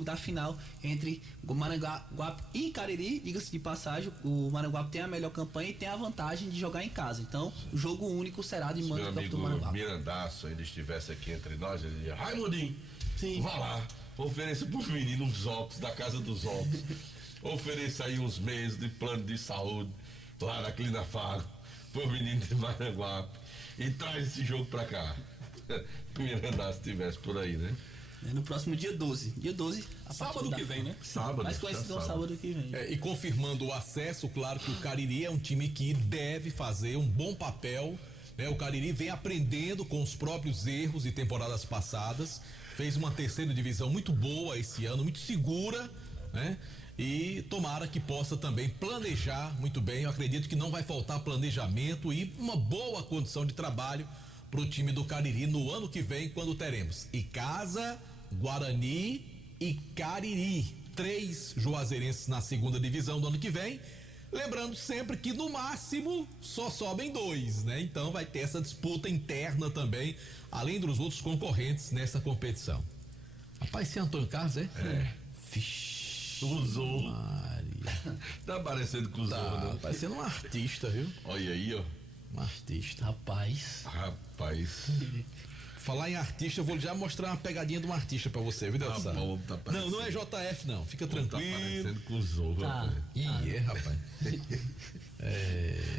da final entre o Maranguape e Cariri. Diga-se de passagem, o Maranguape tem a melhor campanha e tem a vantagem de jogar em casa. Então, o jogo único será de mando do Maranguape. Se meu amigo Mirandaço ainda estivesse aqui entre nós, ele diria: Raimundinho, vá lá, ofereça pro menino uns óculos da Casa dos Óculos. Ofereça aí uns meses de plano de saúde lá na Clina Fago pro menino de Maranguape. E traz esse jogo pra cá. Miranda, se tivesse por aí, né? No próximo dia 12. Dia 12, sábado que vem, né? Sábado. Mais conhecido como sábado que vem. E confirmando o acesso, claro que o Cariri é um time que deve fazer um bom papel, né? O Cariri vem aprendendo com os próprios erros de temporadas passadas. Fez uma terceira divisão muito boa esse ano, muito segura, né? E tomara que possa também planejar muito bem. Eu acredito que não vai faltar planejamento e uma boa condição de trabalho para o time do Cariri no ano que vem, quando teremos Icasa, Guarani e Cariri, 3 juazeirenses na segunda divisão do ano que vem. Lembrando sempre que no máximo só sobem 2, né? Então vai ter essa disputa interna também, além dos outros concorrentes nessa competição. Rapaz, esse é Antônio Carlos, é? Vixe. Cruzou. Maria. Tá parecendo cruzou, tá, né? parecendo um artista, viu? Olha aí, ó. Um artista. Rapaz. Falar em artista, eu vou já mostrar uma pegadinha de um artista pra você, viu, Delson? Tá parecendo. Não é JF, não. Fica tranquilo. Tá parecendo cruzou, rapaz. Rapaz.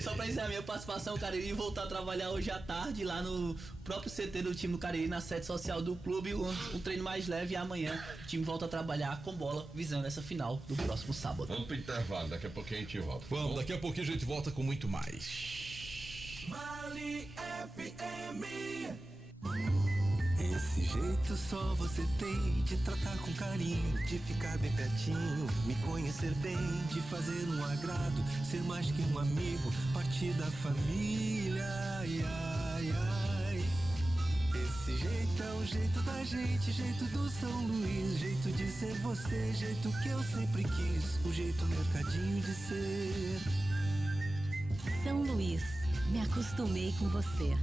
Só pra encerrar a minha participação, o Cariri voltar a trabalhar hoje à tarde lá no próprio CT do time do Cariri, na sede social do clube, um treino mais leve, e amanhã o time volta a trabalhar com bola, visando essa final do próximo sábado. Vamos pro intervalo, daqui a pouquinho a gente volta. Vamos, daqui a pouquinho a gente volta com muito mais. Vale FM. Esse jeito só você tem de tratar com carinho, de ficar bem pertinho, me conhecer bem, de fazer um agrado, ser mais que um amigo, partir da família. Ai, ai, ai. Esse jeito é o jeito da gente, jeito do São Luís, jeito de ser você, jeito que eu sempre quis, o jeito mercadinho de ser. São Luís, me acostumei com você.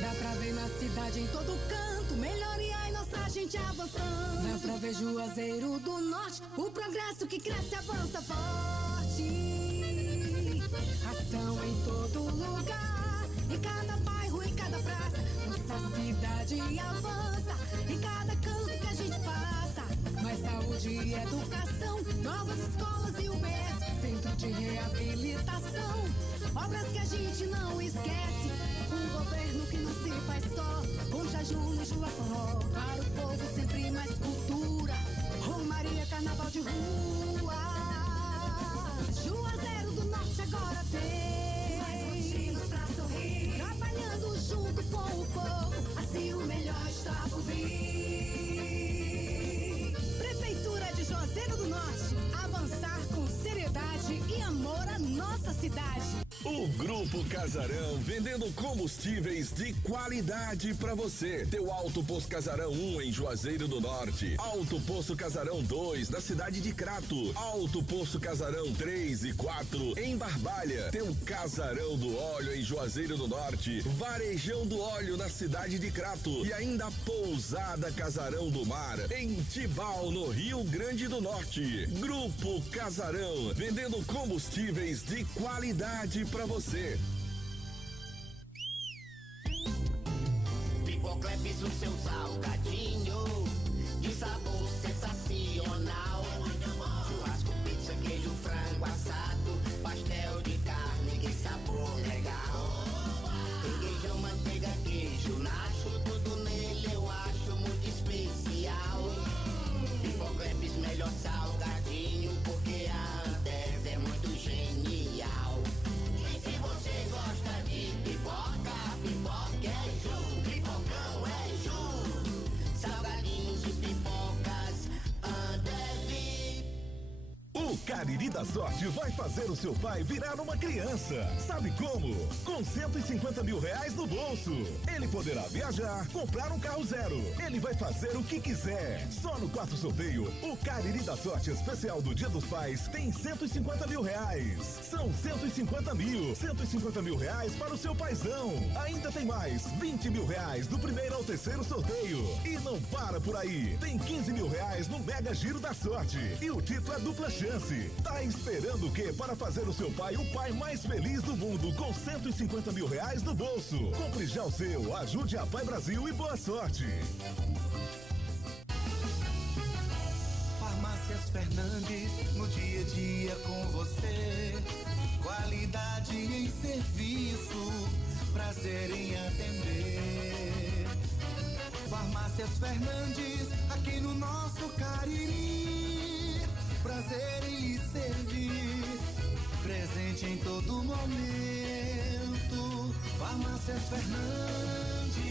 Dá pra ver na cidade, em todo canto, melhoria e nossa gente avançando. Dá pra ver Juazeiro do Norte, o progresso que cresce avança forte. Ação em todo lugar, em cada bairro, em cada praça. Nossa cidade avança, em cada canto que a gente passa. Mais saúde e educação, novas escolas e UBS, centro de reabilitação, obras que a gente não esquece. Um governo que não se faz só, com jejum no Jua Forró. Para o povo sempre mais cultura, Romaria, carnaval de rua. Juazeiro do Norte agora tem mais motivos pra sorrir, trabalhando junto com o povo, assim o melhor está por vir. Prefeitura de Juazeiro do Norte, avançar com seriedade e amor à nossa cidade. O Grupo Casarão, vendendo combustíveis de qualidade pra você. Teu Alto Posto Casarão 1 em Juazeiro do Norte, Alto Posto Casarão 2 na cidade de Crato, Alto Posto Casarão 3 e 4 em Barbalha. Tem o Casarão do Óleo em Juazeiro do Norte, Varejão do Óleo na cidade de Crato e ainda Pousada Casarão do Mar em Tibau, no Rio Grande do Norte. Grupo Casarão, vendendo combustíveis de qualidade pra você. Pipocleps, o seu salgadinho de sabor sensacional. Churrasco, pizza, queijo, frango assado, pastel de carne, que sabor legal. Requeijão, manteiga, queijo, nacho, tudo nele eu acho muito especial. Pipocleps, melhor salgadinho, porque a Ambev é muito genial. E se você gosta de pipoca, pipoca é show, pipocão é Cariri da Sorte vai fazer o seu pai virar uma criança. Sabe como? Com 150 mil reais no bolso. Ele poderá viajar, comprar um carro zero. Ele vai fazer o que quiser. Só no quarto sorteio, o Cariri da Sorte especial do Dia dos Pais tem 150 mil reais. São 150 mil reais para o seu paizão. Ainda tem mais 20 mil reais do primeiro ao terceiro sorteio. E não para por aí. Tem 15 mil reais no Mega Giro da Sorte. E o título é dupla chance. Tá esperando o quê para fazer o seu pai o pai mais feliz do mundo com 150 mil reais no bolso? Compre já o seu, ajude a Pai Brasil e boa sorte. Farmácias Fernandes, no dia a dia com você. Qualidade em serviço, prazer em atender. Farmácias Fernandes, aqui no nosso Cariri. Prazer em lhe servir, presente em todo momento. Farmácias Fernandes.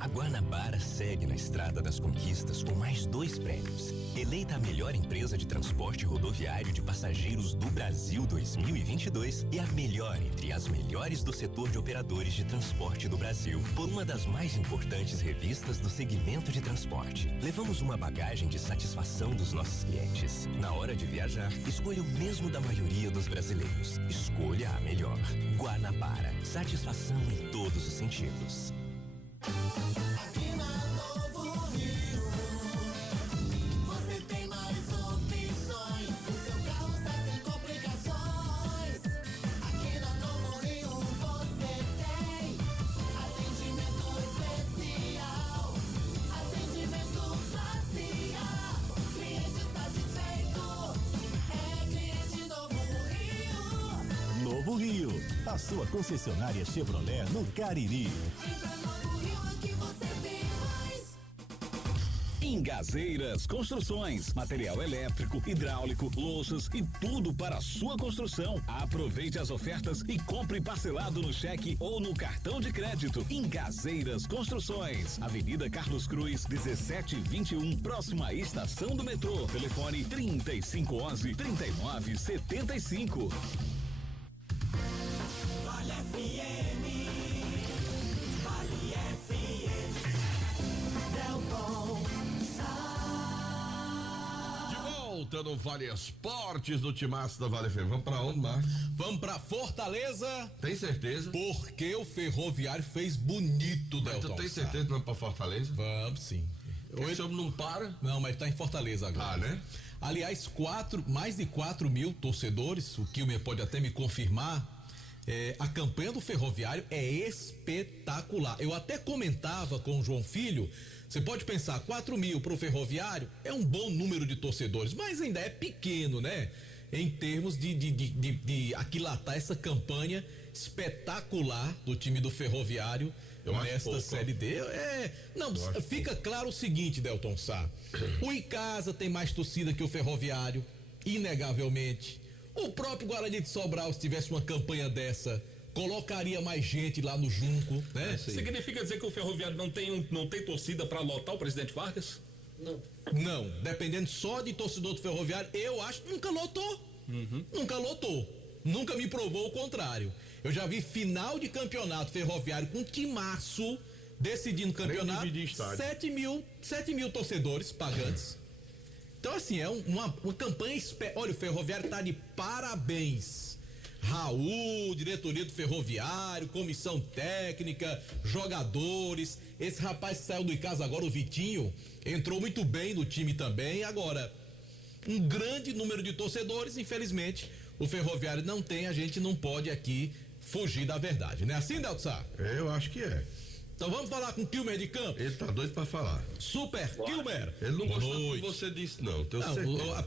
A Guanabara segue na estrada das conquistas com mais 2 prêmios. Eleita a melhor empresa de transporte rodoviário de passageiros do Brasil 2022 e a melhor entre as melhores do setor de operadores de transporte do Brasil, por uma das mais importantes revistas do segmento de transporte. Levamos uma bagagem de satisfação dos nossos clientes. Na hora de viajar, escolha o mesmo da maioria dos brasileiros. Escolha a melhor. Guanabara. Satisfação em todos os sentidos. Aqui na Novo Rio, você tem mais opções. O seu carro está sem complicações. Aqui na Novo Rio você tem atendimento especial, atendimento facial. Cliente satisfeito, é cliente Novo Rio. Novo Rio, a sua concessionária Chevrolet no Cariri. Engazeiras Construções, material elétrico, hidráulico, louças e tudo para a sua construção. Aproveite as ofertas e compre parcelado no cheque ou no cartão de crédito. Engazeiras Construções, Avenida Carlos Cruz, 1721, próxima à estação do metrô. Telefone 3511-3975. Vale FM, Vale FM, Delton. Volta no Vale Esportes do Timaço da Vale FM. Vamos pra onde, Marcos? Vamos pra Fortaleza. Tem certeza? Porque o Ferroviário fez bonito, Delton. Tu tem certeza que vamos pra Fortaleza? Vamos sim. Esse homem não para? Não, mas tá em Fortaleza agora. Ah, né? Aliás, mais de 4 mil torcedores, o Kilmer pode até me confirmar. A campanha do Ferroviário é espetacular. Eu até comentava com o João Filho. Você pode pensar, 4 mil para o Ferroviário é um bom número de torcedores, mas ainda é pequeno, né? Em termos de aquilatar essa campanha espetacular do time do Ferroviário nesta Série D. Fica claro o seguinte, Delton Sá. O Icasa tem mais torcida que o Ferroviário, inegavelmente. O próprio Guarani de Sobral, se tivesse uma campanha dessa, colocaria mais gente lá no Junco, né? Significa dizer que o Ferroviário não tem torcida para lotar o Presidente Vargas? Não, dependendo só de torcedor do Ferroviário, eu acho que nunca lotou. Nunca lotou. Nunca me provou o contrário. Eu já vi final de campeonato Ferroviário com timaço decidindo campeonato, 7 mil torcedores pagantes. Então, assim, é uma campanha. Olha, o Ferroviário tá de parabéns. Raul, diretoria do Ferroviário, comissão técnica, jogadores. Esse rapaz que saiu do Icasa agora, o Vitinho, entrou muito bem no time também. Agora, um grande número de torcedores, infelizmente, o Ferroviário não tem, a gente não pode aqui fugir da verdade, não é assim, Delton Sá? Eu acho que é. Então vamos falar com o Kilmer de Campos. Ele tá doido pra falar. Super Kilmer. Ele não gostou do que você disse, não.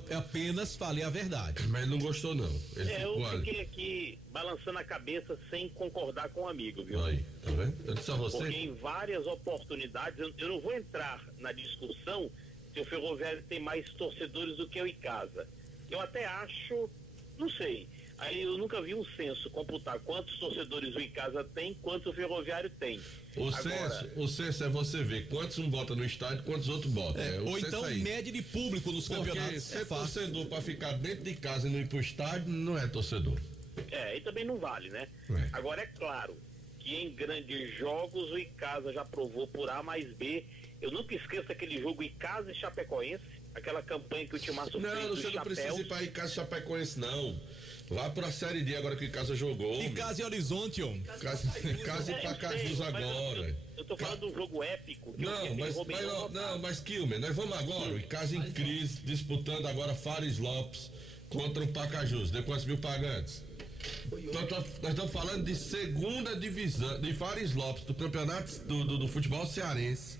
Eu apenas falei a verdade. Mas ele não gostou, não. Eu fiquei aqui balançando a cabeça sem concordar com o amigo, viu? Aí, tá vendo? Eu disse a você. Porque em várias oportunidades, eu não vou entrar na discussão se o Ferroviário tem mais torcedores do que o Icasa. Eu até acho, não sei, Aí eu nunca vi um censo computar quantos torcedores o Icasa tem, quantos o Ferroviário tem. O censo é você ver quantos um bota no estádio, quantos outros botam. Ou então média de público nos campeonatos. Porque ser torcedor para ficar dentro de casa e não ir pro estádio não é torcedor. E também não vale, né? Agora é claro que em grandes jogos o Icasa já provou por A mais B. Eu nunca esqueço aquele jogo Icasa e Chapecoense, aquela campanha que o Timaço fez. Não, você não precisa ir para Icasa e Chapecoense, não. Vá pra Série D agora que o Icasa jogou. Icasa e Horizonte, homem. Icasa e Pacajus agora. Eu tô falando de um jogo épico. Mas Kilmer, nós vamos agora. O Icasa em crise, disputando agora Fares Lopes contra o Pacajus. Deu quantos mil pagantes? Nós estamos falando de segunda divisão, de Fares Lopes, do campeonato do futebol cearense.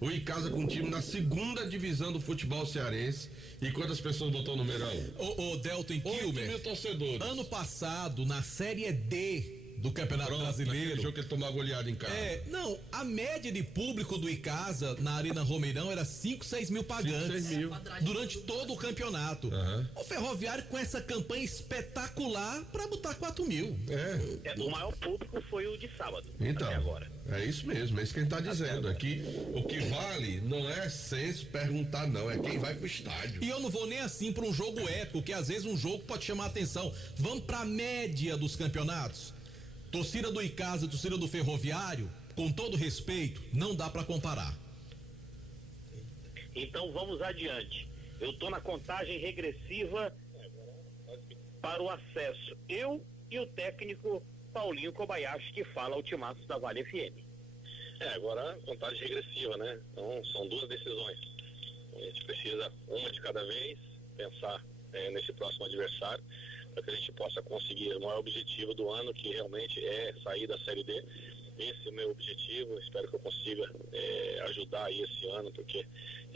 O Icasa com um time na segunda divisão do futebol cearense. E quantas pessoas botou no numerão? O Delton e Kilmer. 8 mil torcedores. Ano passado, na Série D do Campeonato Brasileiro. Jogo que ele tomou goleada em casa. A média de público do Icasa na Arena Romeirão era 5, 6 mil pagantes. 6 mil. Durante todo o campeonato. O Ferroviário com essa campanha espetacular pra botar 4 mil. O maior público foi o de sábado. Então, até agora. É isso mesmo, é isso que a gente tá dizendo. Aqui, o que vale não é censo perguntar, não, é quem vai pro estádio. E eu não vou nem assim pra um jogo épico, que às vezes um jogo pode chamar a atenção. Vamos pra média dos campeonatos. Torcida do Icasa, torcida do Ferroviário, com todo respeito, não dá pra comparar. Então vamos adiante. Eu tô na contagem regressiva para o acesso. Eu e o técnico Paulinho Kobayashi, que fala ao Timaço da Vale FM. Agora contagem regressiva, né? Então são duas decisões. A gente precisa uma de cada vez, pensar nesse próximo adversário, para que a gente possa conseguir o maior objetivo do ano, que realmente é sair da Série D. Esse é o meu objetivo, espero que eu consiga ajudar aí esse ano, porque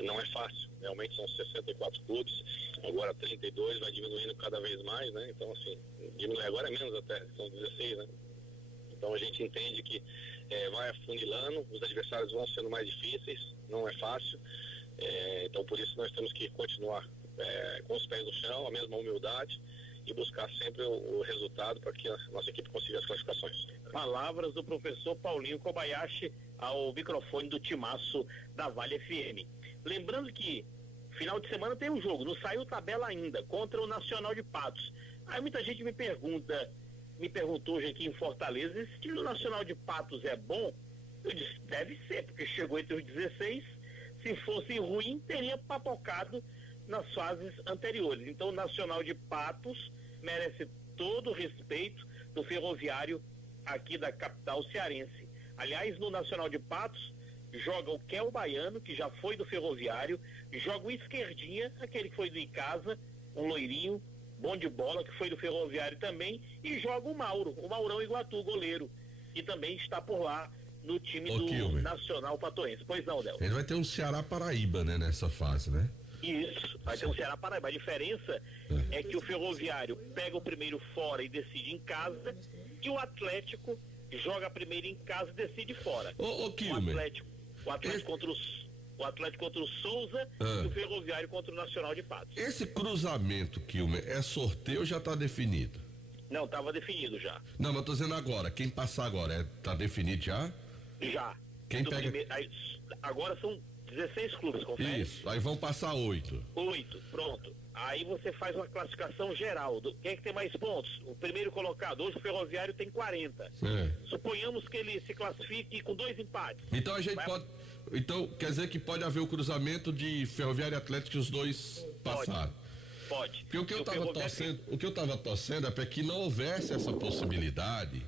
não é fácil. Realmente são 64 clubes, agora 32, vai diminuindo cada vez mais, né? Então, assim, diminuir agora é menos até, são 16, né? Então a gente entende que vai afunilando, os adversários vão sendo mais difíceis, não é fácil. Então por isso nós temos que continuar com os pés no chão, a mesma humildade, e buscar sempre o resultado para que a nossa equipe consiga as classificações. Palavras do professor Paulinho Kobayashi ao microfone do Timaço da Vale FM. Lembrando que final de semana tem um jogo, não saiu tabela ainda, contra o Nacional de Patos. Aí muita gente me perguntou hoje aqui em Fortaleza, esse time do Nacional de Patos é bom? Eu disse, deve ser, porque chegou entre os 16, se fosse ruim, teria papocado nas fases anteriores. Então o Nacional de Patos merece todo o respeito do Ferroviário aqui da capital cearense. Aliás, no Nacional de Patos joga o Kel Baiano, que já foi do Ferroviário, joga o Esquerdinha, aquele que foi do Icasa, um loirinho, bom de bola, que foi do Ferroviário também, e joga o Maurão Iguatu, goleiro, que também está por lá no time do Kilmer. Nacional Patoense. Pois não, Del. Ele vai ter um Ceará Paraíba, né, nessa fase, né? Isso, vai ter um Ceará Paraíba. A diferença é que o Ferroviário pega o primeiro fora e decide em casa, e o Atlético joga primeiro em casa e decide fora. O Atlético contra o Souza e o Ferroviário contra o Nacional de Patos. Esse cruzamento, Kilmer, é sorteio ou já está definido? Não, estava definido já. Não, mas eu tô dizendo agora, quem passar agora, tá definido já? Já. Quem pega... Agora são 16 clubes, confere? Isso, aí vão passar 8. 8, pronto. Aí você faz uma classificação geral. Quem é que tem mais pontos? O primeiro colocado. Hoje o Ferroviário tem 40. Suponhamos que ele se classifique com 2 empates. Então a gente pode... Então quer dizer que pode haver o cruzamento de Ferroviário e Atlético, os dois passaram. Pode. Porque o que eu tava torcendo é para que não houvesse essa possibilidade,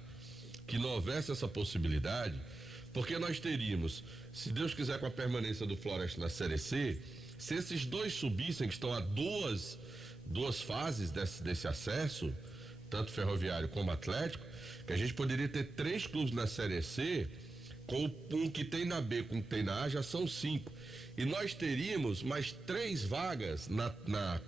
porque nós teríamos, se Deus quiser, com a permanência do Floresta na Série C, se esses dois subissem, que estão a duas fases desse acesso, tanto Ferroviário como Atlético, que a gente poderia ter 3 clubes na Série C, com um que tem na B, com um que tem na A, já são 5. E nós teríamos mais 3 vagas na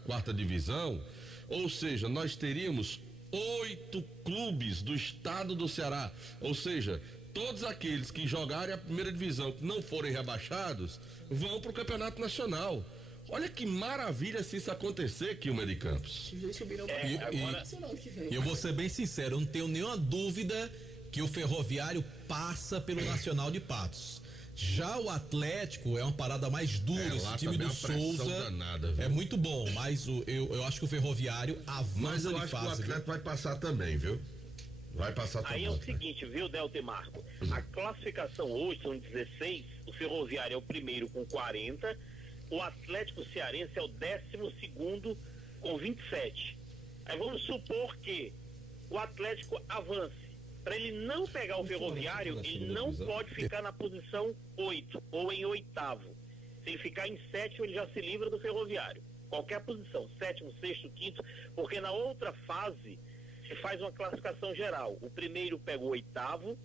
4ª divisão, ou seja, nós teríamos 8 clubes do estado do Ceará, ou seja, todos aqueles que jogarem a 1ª divisão, que não forem rebaixados, vão para o campeonato nacional. Olha que maravilha se isso acontecer, Kilmer de Campos. Eu vou ser bem sincero, eu não tenho nenhuma dúvida que o Ferroviário passa pelo Nacional de Patos. Já o Atlético é uma parada mais dura, esse time do Souza danada, é muito bom, mas eu acho que o Ferroviário avança. Mas eu de acho fase, que o Atlético viu? vai passar também, viu? Vai passar também. Aí é o seguinte, viu, Delta e Marco? A classificação hoje são 16, o Ferroviário é o primeiro com 40, o Atlético Cearense é o 12º com 27. Aí vamos supor que o Atlético avance. Para ele não pegar o Ferroviário, ele não pode ficar na posição 8 ou em 8º. Se ele ficar em 7º, ele já se livra do Ferroviário. Qualquer posição, 7º, 6º, 5º, porque na outra fase se faz uma classificação geral. O primeiro pega o 8º,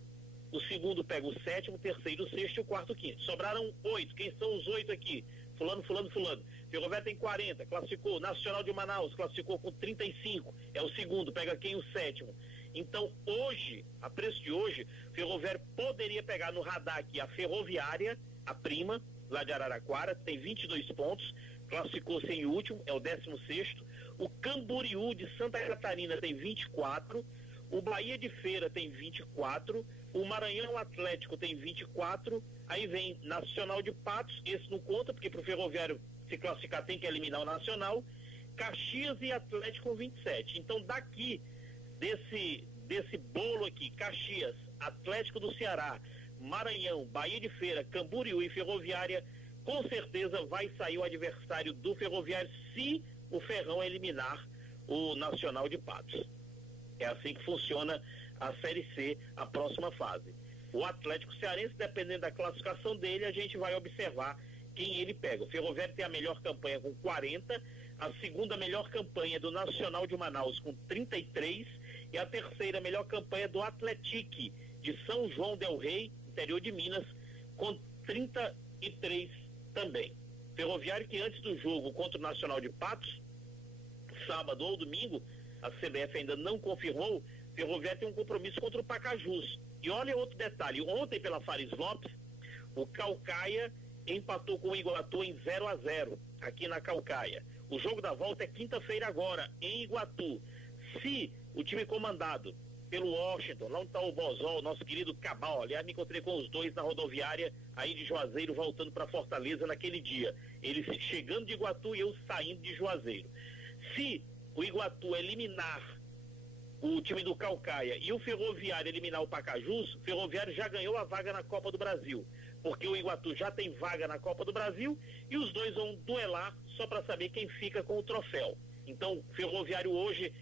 o segundo pega o 7º, o terceiro, o 6º e o 4º, o 5º. Sobraram 8. Quem são os 8 aqui? Fulano, fulano, fulano. Ferroviário tem 40, classificou. Nacional de Manaus classificou com 35. É o segundo, pega quem? O 7º. Então, hoje, a preço de hoje, Ferroviário poderia pegar no radar aqui a Ferroviária, a prima, lá de Araraquara, tem 22 pontos, classificou-se em último, é o 16º. O Camboriú de Santa Catarina tem 24, o Bahia de Feira tem 24, o Maranhão Atlético tem 24, aí vem Nacional de Patos, esse não conta, porque para o Ferroviário se classificar tem que eliminar o Nacional, Caxias e Atlético com 27. Então, daqui desse bolo aqui, Caxias, Atlético do Ceará, Maranhão, Bahia de Feira, Camboriú e Ferroviária, com certeza vai sair o adversário do Ferroviário se o Ferrão eliminar o Nacional de Patos. É assim que funciona a Série C, a próxima fase. O Atlético Cearense, dependendo da classificação dele, a gente vai observar quem ele pega. O Ferroviário tem a melhor campanha com 40, a segunda melhor campanha do Nacional de Manaus com 33 e a terceira melhor campanha do Atlético de São João del Rei, interior de Minas, com 33 também. Ferroviário que antes do jogo contra o Nacional de Patos, sábado ou domingo, a CBF ainda não confirmou, Ferroviário tem um compromisso contra o Pacajus. E olha outro detalhe, ontem pela Fares Lopes, o Caucaia empatou com o Iguatu em 0-0, aqui na Caucaia. O jogo da volta é quinta-feira agora, em Iguatu. Se o time comandado pelo Washington, lá onde está o Bozol, nosso querido Cabal, aliás, me encontrei com os dois na rodoviária aí de Juazeiro, voltando para Fortaleza naquele dia. Eles chegando de Iguatu e eu saindo de Juazeiro. Se o Iguatu eliminar o time do Caucaia e o Ferroviário eliminar o Pacajus, o Ferroviário já ganhou a vaga na Copa do Brasil, porque o Iguatu já tem vaga na Copa do Brasil e os dois vão duelar só para saber quem fica com o troféu. Então, o Ferroviário hoje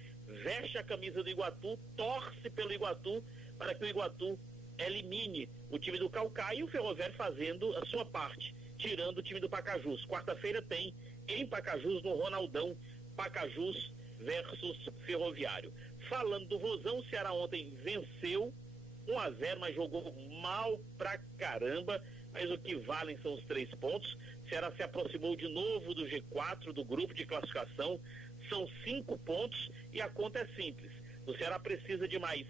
veste a camisa do Iguatu, torce pelo Iguatu para que o Iguatu elimine o time do Caucaia e o Ferroviário fazendo a sua parte, tirando o time do Pacajus. Quarta-feira tem em Pacajus, no Ronaldão, Pacajus versus Ferroviário. Falando do Vozão, o Ceará ontem venceu 1-0, mas jogou mal pra caramba, mas o que valem são os 3 pontos. O Ceará se aproximou de novo do G4, do grupo de classificação, são 5 pontos e a conta é simples. O Ceará precisa de mais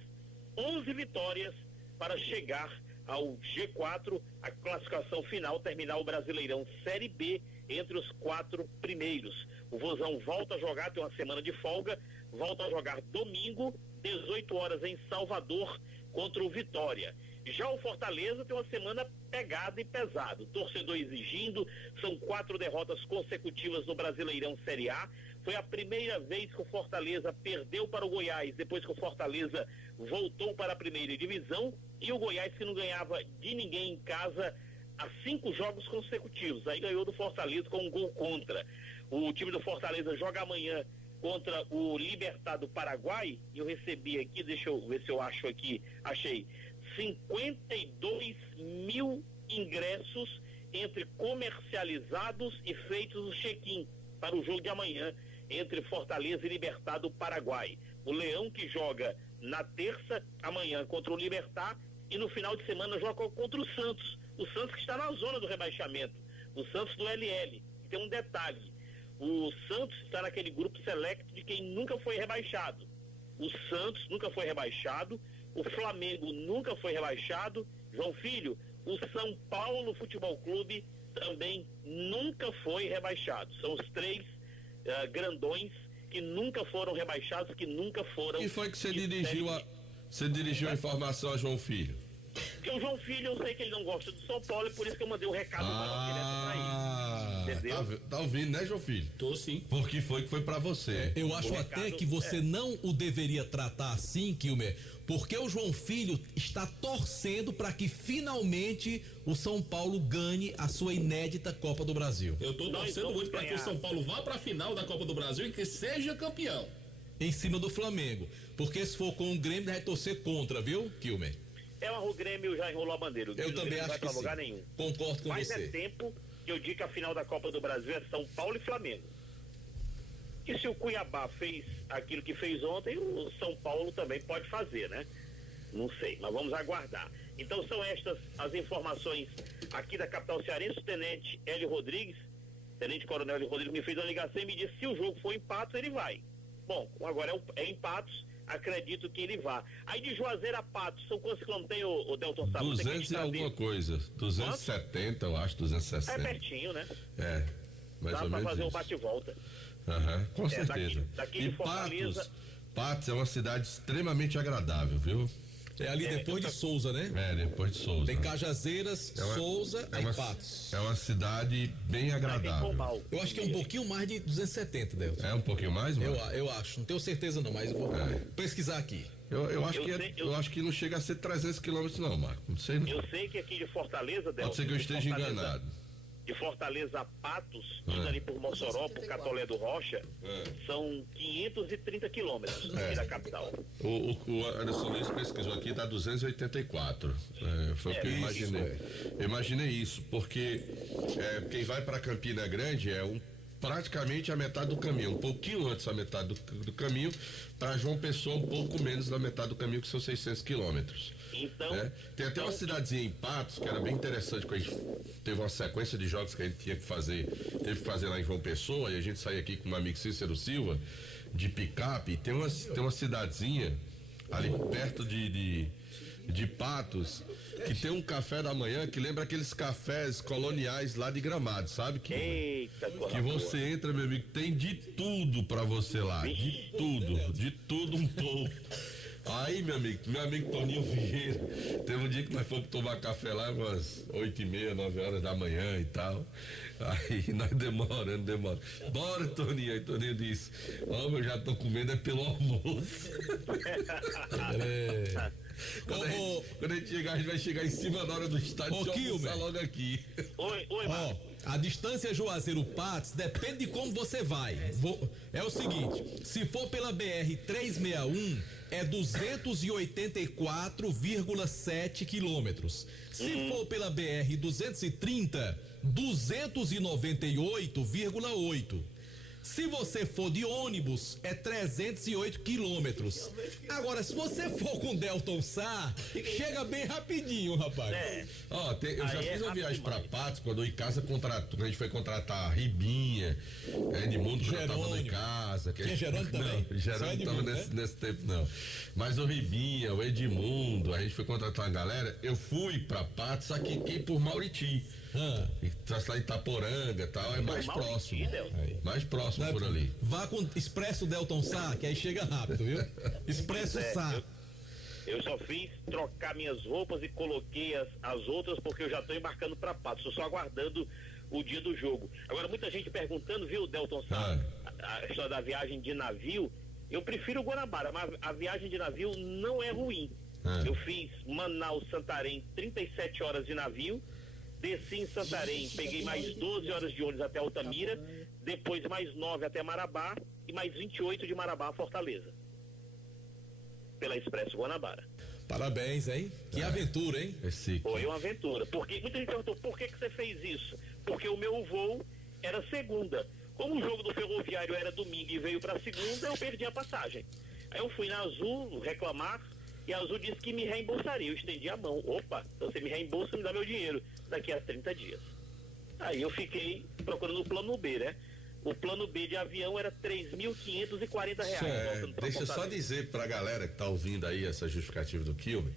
11 vitórias para chegar ao G4, a classificação final, terminar o Brasileirão Série B entre os 4 primeiros. O Vozão volta a jogar, tem uma semana de folga, volta a jogar domingo, 18 horas em Salvador, contra o Vitória. Já o Fortaleza tem uma semana pegada e pesada, o torcedor exigindo, são 4 derrotas consecutivas no Brasileirão Série A. Foi a primeira vez que o Fortaleza perdeu para o Goiás, depois que o Fortaleza voltou para a primeira divisão, e o Goiás, que não ganhava de ninguém em casa há 5 jogos consecutivos, aí ganhou do Fortaleza com um gol contra. O time do Fortaleza joga amanhã contra o Libertad do Paraguai, e eu recebi aqui, deixa eu ver se eu acho aqui, achei 52 mil ingressos entre comercializados e feitos o check-in para o jogo de amanhã entre Fortaleza e Libertad do Paraguai. O Leão, que joga na terça, amanhã contra o Libertad, e no final de semana joga contra o Santos que está na zona do rebaixamento, o Santos do LL. E tem um detalhe, o Santos está naquele grupo select de quem nunca foi rebaixado. O Santos nunca foi rebaixado, o Flamengo nunca foi rebaixado. João Filho, o São Paulo Futebol Clube também nunca foi rebaixado. São os 3 grandões que nunca foram rebaixados, que nunca foram... E foi que você dirigiu a informação a João Filho? Porque o João Filho, eu sei que ele não gosta do São Paulo, e por isso que eu mandei o recado direto pra ele. Entendeu? Tá ouvindo, né, João Filho? Tô sim. Porque foi que foi pra você. Eu acho até que você não o deveria tratar assim, Kilmer, porque o João Filho está torcendo para que finalmente o São Paulo ganhe a sua inédita Copa do Brasil. Eu tô torcendo muito para que o São Paulo vá para a final da Copa do Brasil e que seja campeão. Em cima do Flamengo. Porque se for com o Grêmio, vai torcer contra, viu, Kilmer? O Grêmio já enrolou a bandeira. Eu também acho que sim. Lugar nenhum. Concordo com você. Mas é tempo que eu digo que a final da Copa do Brasil é São Paulo e Flamengo. E se o Cuiabá fez aquilo que fez ontem, o São Paulo também pode fazer, né? Não sei, mas vamos aguardar. Então são estas as informações aqui da capital cearense. O tenente Hélio Rodrigues, tenente coronel Hélio Rodrigues, me fez uma ligação e me disse: se o jogo for empates, ele vai. Bom, agora é empates, acredito que ele vá. Aí de Juazeiro a Patos, são quantos quilômetros tem o Delton Sá? 200 e alguma coisa, 270 eu acho, 260. É pertinho, né? Mais dá ou pra menos fazer isso. um bate-volta. Com certeza. Daqui de Fortaleza. Patos é uma cidade extremamente agradável, viu? É ali depois de Souza, né? Depois de Souza. Tem Cajazeiras, Souza e Patos. É uma cidade bem agradável. Eu acho que é um pouquinho mais de 270, Delton. É um pouquinho mais, mano? Eu acho, não tenho certeza não, mas eu vou pesquisar aqui. Eu acho que não chega a ser 300 quilômetros não, Marco, não sei não. Eu sei que aqui de Fortaleza, Delton, pode ser que eu esteja enganado. De Fortaleza a Patos, indo ali por Mossoró, por Catolé do Rocha, são 530 quilômetros da capital. O Anderson Luiz pesquisou aqui, dá 284. Foi o que eu imaginei. Eu imaginei isso, porque quem vai para Campina Grande praticamente a metade do caminho, um pouquinho antes da metade do caminho, para João Pessoa um pouco menos da metade do caminho, que são 600 quilômetros. Então, tem até uma cidadezinha em Patos, que era bem interessante, quando a gente teve uma sequência de jogos que a gente teve que fazer lá em João Pessoa, e a gente saiu aqui com um amigo Cícero Silva, de picape, tem uma cidadezinha ali perto de Patos, que tem um café da manhã que lembra aqueles cafés coloniais lá de Gramado, sabe? Que você entra, meu amigo, tem de tudo pra você lá, de tudo um pouco. Aí, meu amigo Toninho Vieira, teve um dia que nós fomos tomar café lá umas 8h30, 9 horas da manhã e tal. Aí nós demorando. Bora, Toninho. Aí Toninho disse: eu já tô comendo pelo almoço. Quando a gente chegar, a gente vai chegar em cima na hora do estádio e almoçar logo aqui. Oi, a distância Juazeiro-Patos depende de como você vai. É o seguinte, se for pela BR-361, é 284,7 quilômetros. Se for pela BR-230, 298,8. Se você for de ônibus, é 308 quilômetros. Agora, se você for com Delton Sá, chega bem rapidinho, rapaz. Eu já fiz uma viagem pra Patos, quando eu em casa a gente foi contratar Ribinha, Edmundo já tava em casa. Tinha Jerônimo também? Não, Jerônimo não tava nesse tempo, não. Mas o Ribinha, o Edmundo, a gente foi contratar uma galera, eu fui pra Patos aqui por Mauriti. E traz lá Itaporanga e tal, é mais próximo. Mais próximo por ali. Vá com Expresso Delton Sá, que aí chega rápido, viu? Expresso Sá. Eu só fiz trocar minhas roupas e coloquei as outras porque eu já tô embarcando pra Patos, tô só aguardando o dia do jogo. Agora, muita gente perguntando, viu, Delton Sá, a história da viagem de navio. Eu prefiro o Guanabara, mas a viagem de navio não é ruim. Eu fiz Manaus-Santarém, 37 horas de navio. Desci em Santarém, peguei mais 12 horas de ônibus até Altamira, depois mais 9 até Marabá e mais 28 de Marabá a Fortaleza. Pela Expresso Guanabara. Parabéns, hein? Que aventura, hein? Foi uma aventura. Porque muita gente perguntou, por que você fez isso? Porque o meu voo era segunda. Como o jogo do Ferroviário era domingo e veio para segunda, eu perdi a passagem. Aí eu fui na Azul reclamar, e a Azul disse que me reembolsaria. Eu estendi a mão. Opa, então você me reembolsa e me dá meu dinheiro daqui a 30 dias. Aí eu fiquei procurando o plano B, né? O plano B de avião era R$3.540. Deixa eu só dizer pra galera que tá ouvindo aí essa justificativa do Kilmer,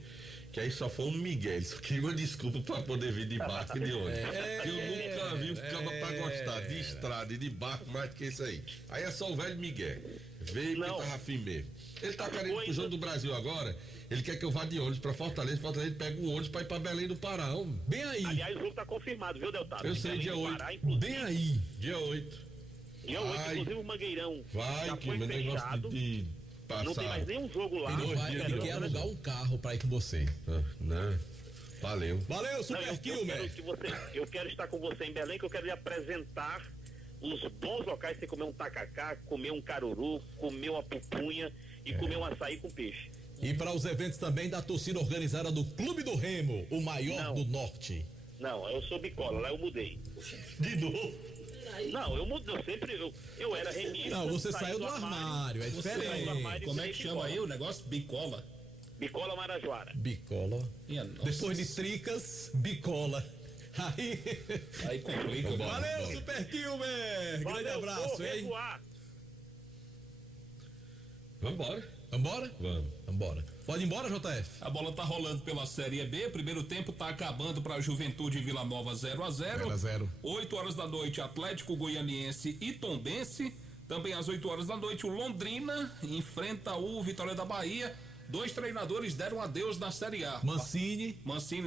que aí só foi um Miguel, ele só queria uma desculpa pra poder vir de barco e de ônibus. Eu nunca vi um cara pra gostar de estrada e de barco mais do que isso aí. Aí é só o velho Miguel. Veio que tava afim mesmo. Ele tá querendo ir pro Jogo do Brasil agora, ele quer que eu vá de ônibus pra Fortaleza pega um ônibus pra ir pra Belém do Pará. Bem aí. Aliás, o jogo tá confirmado, viu, Deltado? Eu sei, dia 8. Pará, bem aí. Dia 8. Dia 8, inclusive o Mangueirão já foi fechado. Não tem mais nenhum jogo lá. Ele quer alugar um carro pra ir com você. Né? Valeu. Valeu, Super Kilmer. Eu quero estar com você em Belém, que eu quero lhe apresentar os bons locais. Você comer um tacacá, comer um caruru, comer uma pupunha e comer um açaí com peixe. E para os eventos também da torcida organizada do Clube do Remo, o maior do Norte. Não, eu sou bicola, lá eu mudei. De novo? Não, eu mudei, eu era remista. Não, você saiu do armário, é diferente. Como é que chama aí o negócio? Bicola? Bicola Marajoara. Bicola. Depois de tricas, bicola. Aí complica. Valeu, Super Kilmer. Grande abraço, hein? Vambora. Vambora? Vamos. Vambora. Pode ir embora, JF? A bola tá rolando pela Série B. Primeiro tempo tá acabando para Juventude e Vila Nova 0-0. 0-0. 8 horas da noite, Atlético Goianiense e Tombense. Também às 8 horas da noite, o Londrina enfrenta o Vitória da Bahia. 2 treinadores deram adeus na Série A. Mancini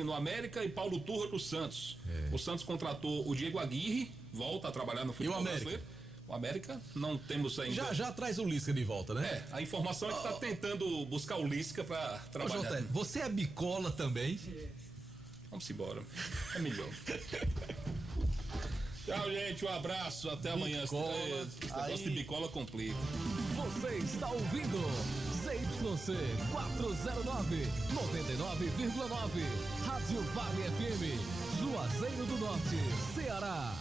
no América e Paulo Turra no Santos. O Santos contratou o Diego Aguirre, volta a trabalhar no futebol brasileiro. O América não temos ainda. Já traz o Lisca de volta, né? A informação é que tá tentando buscar o Lisca pra trabalhar. Você é bicola também? Vamos embora. É melhor. Tchau, gente. Um abraço. Até amanhã. Esse negócio de bicola complica. Você está ouvindo ZYC 409, 99,9. Rádio Vale FM, Juazeiro do Norte, Ceará.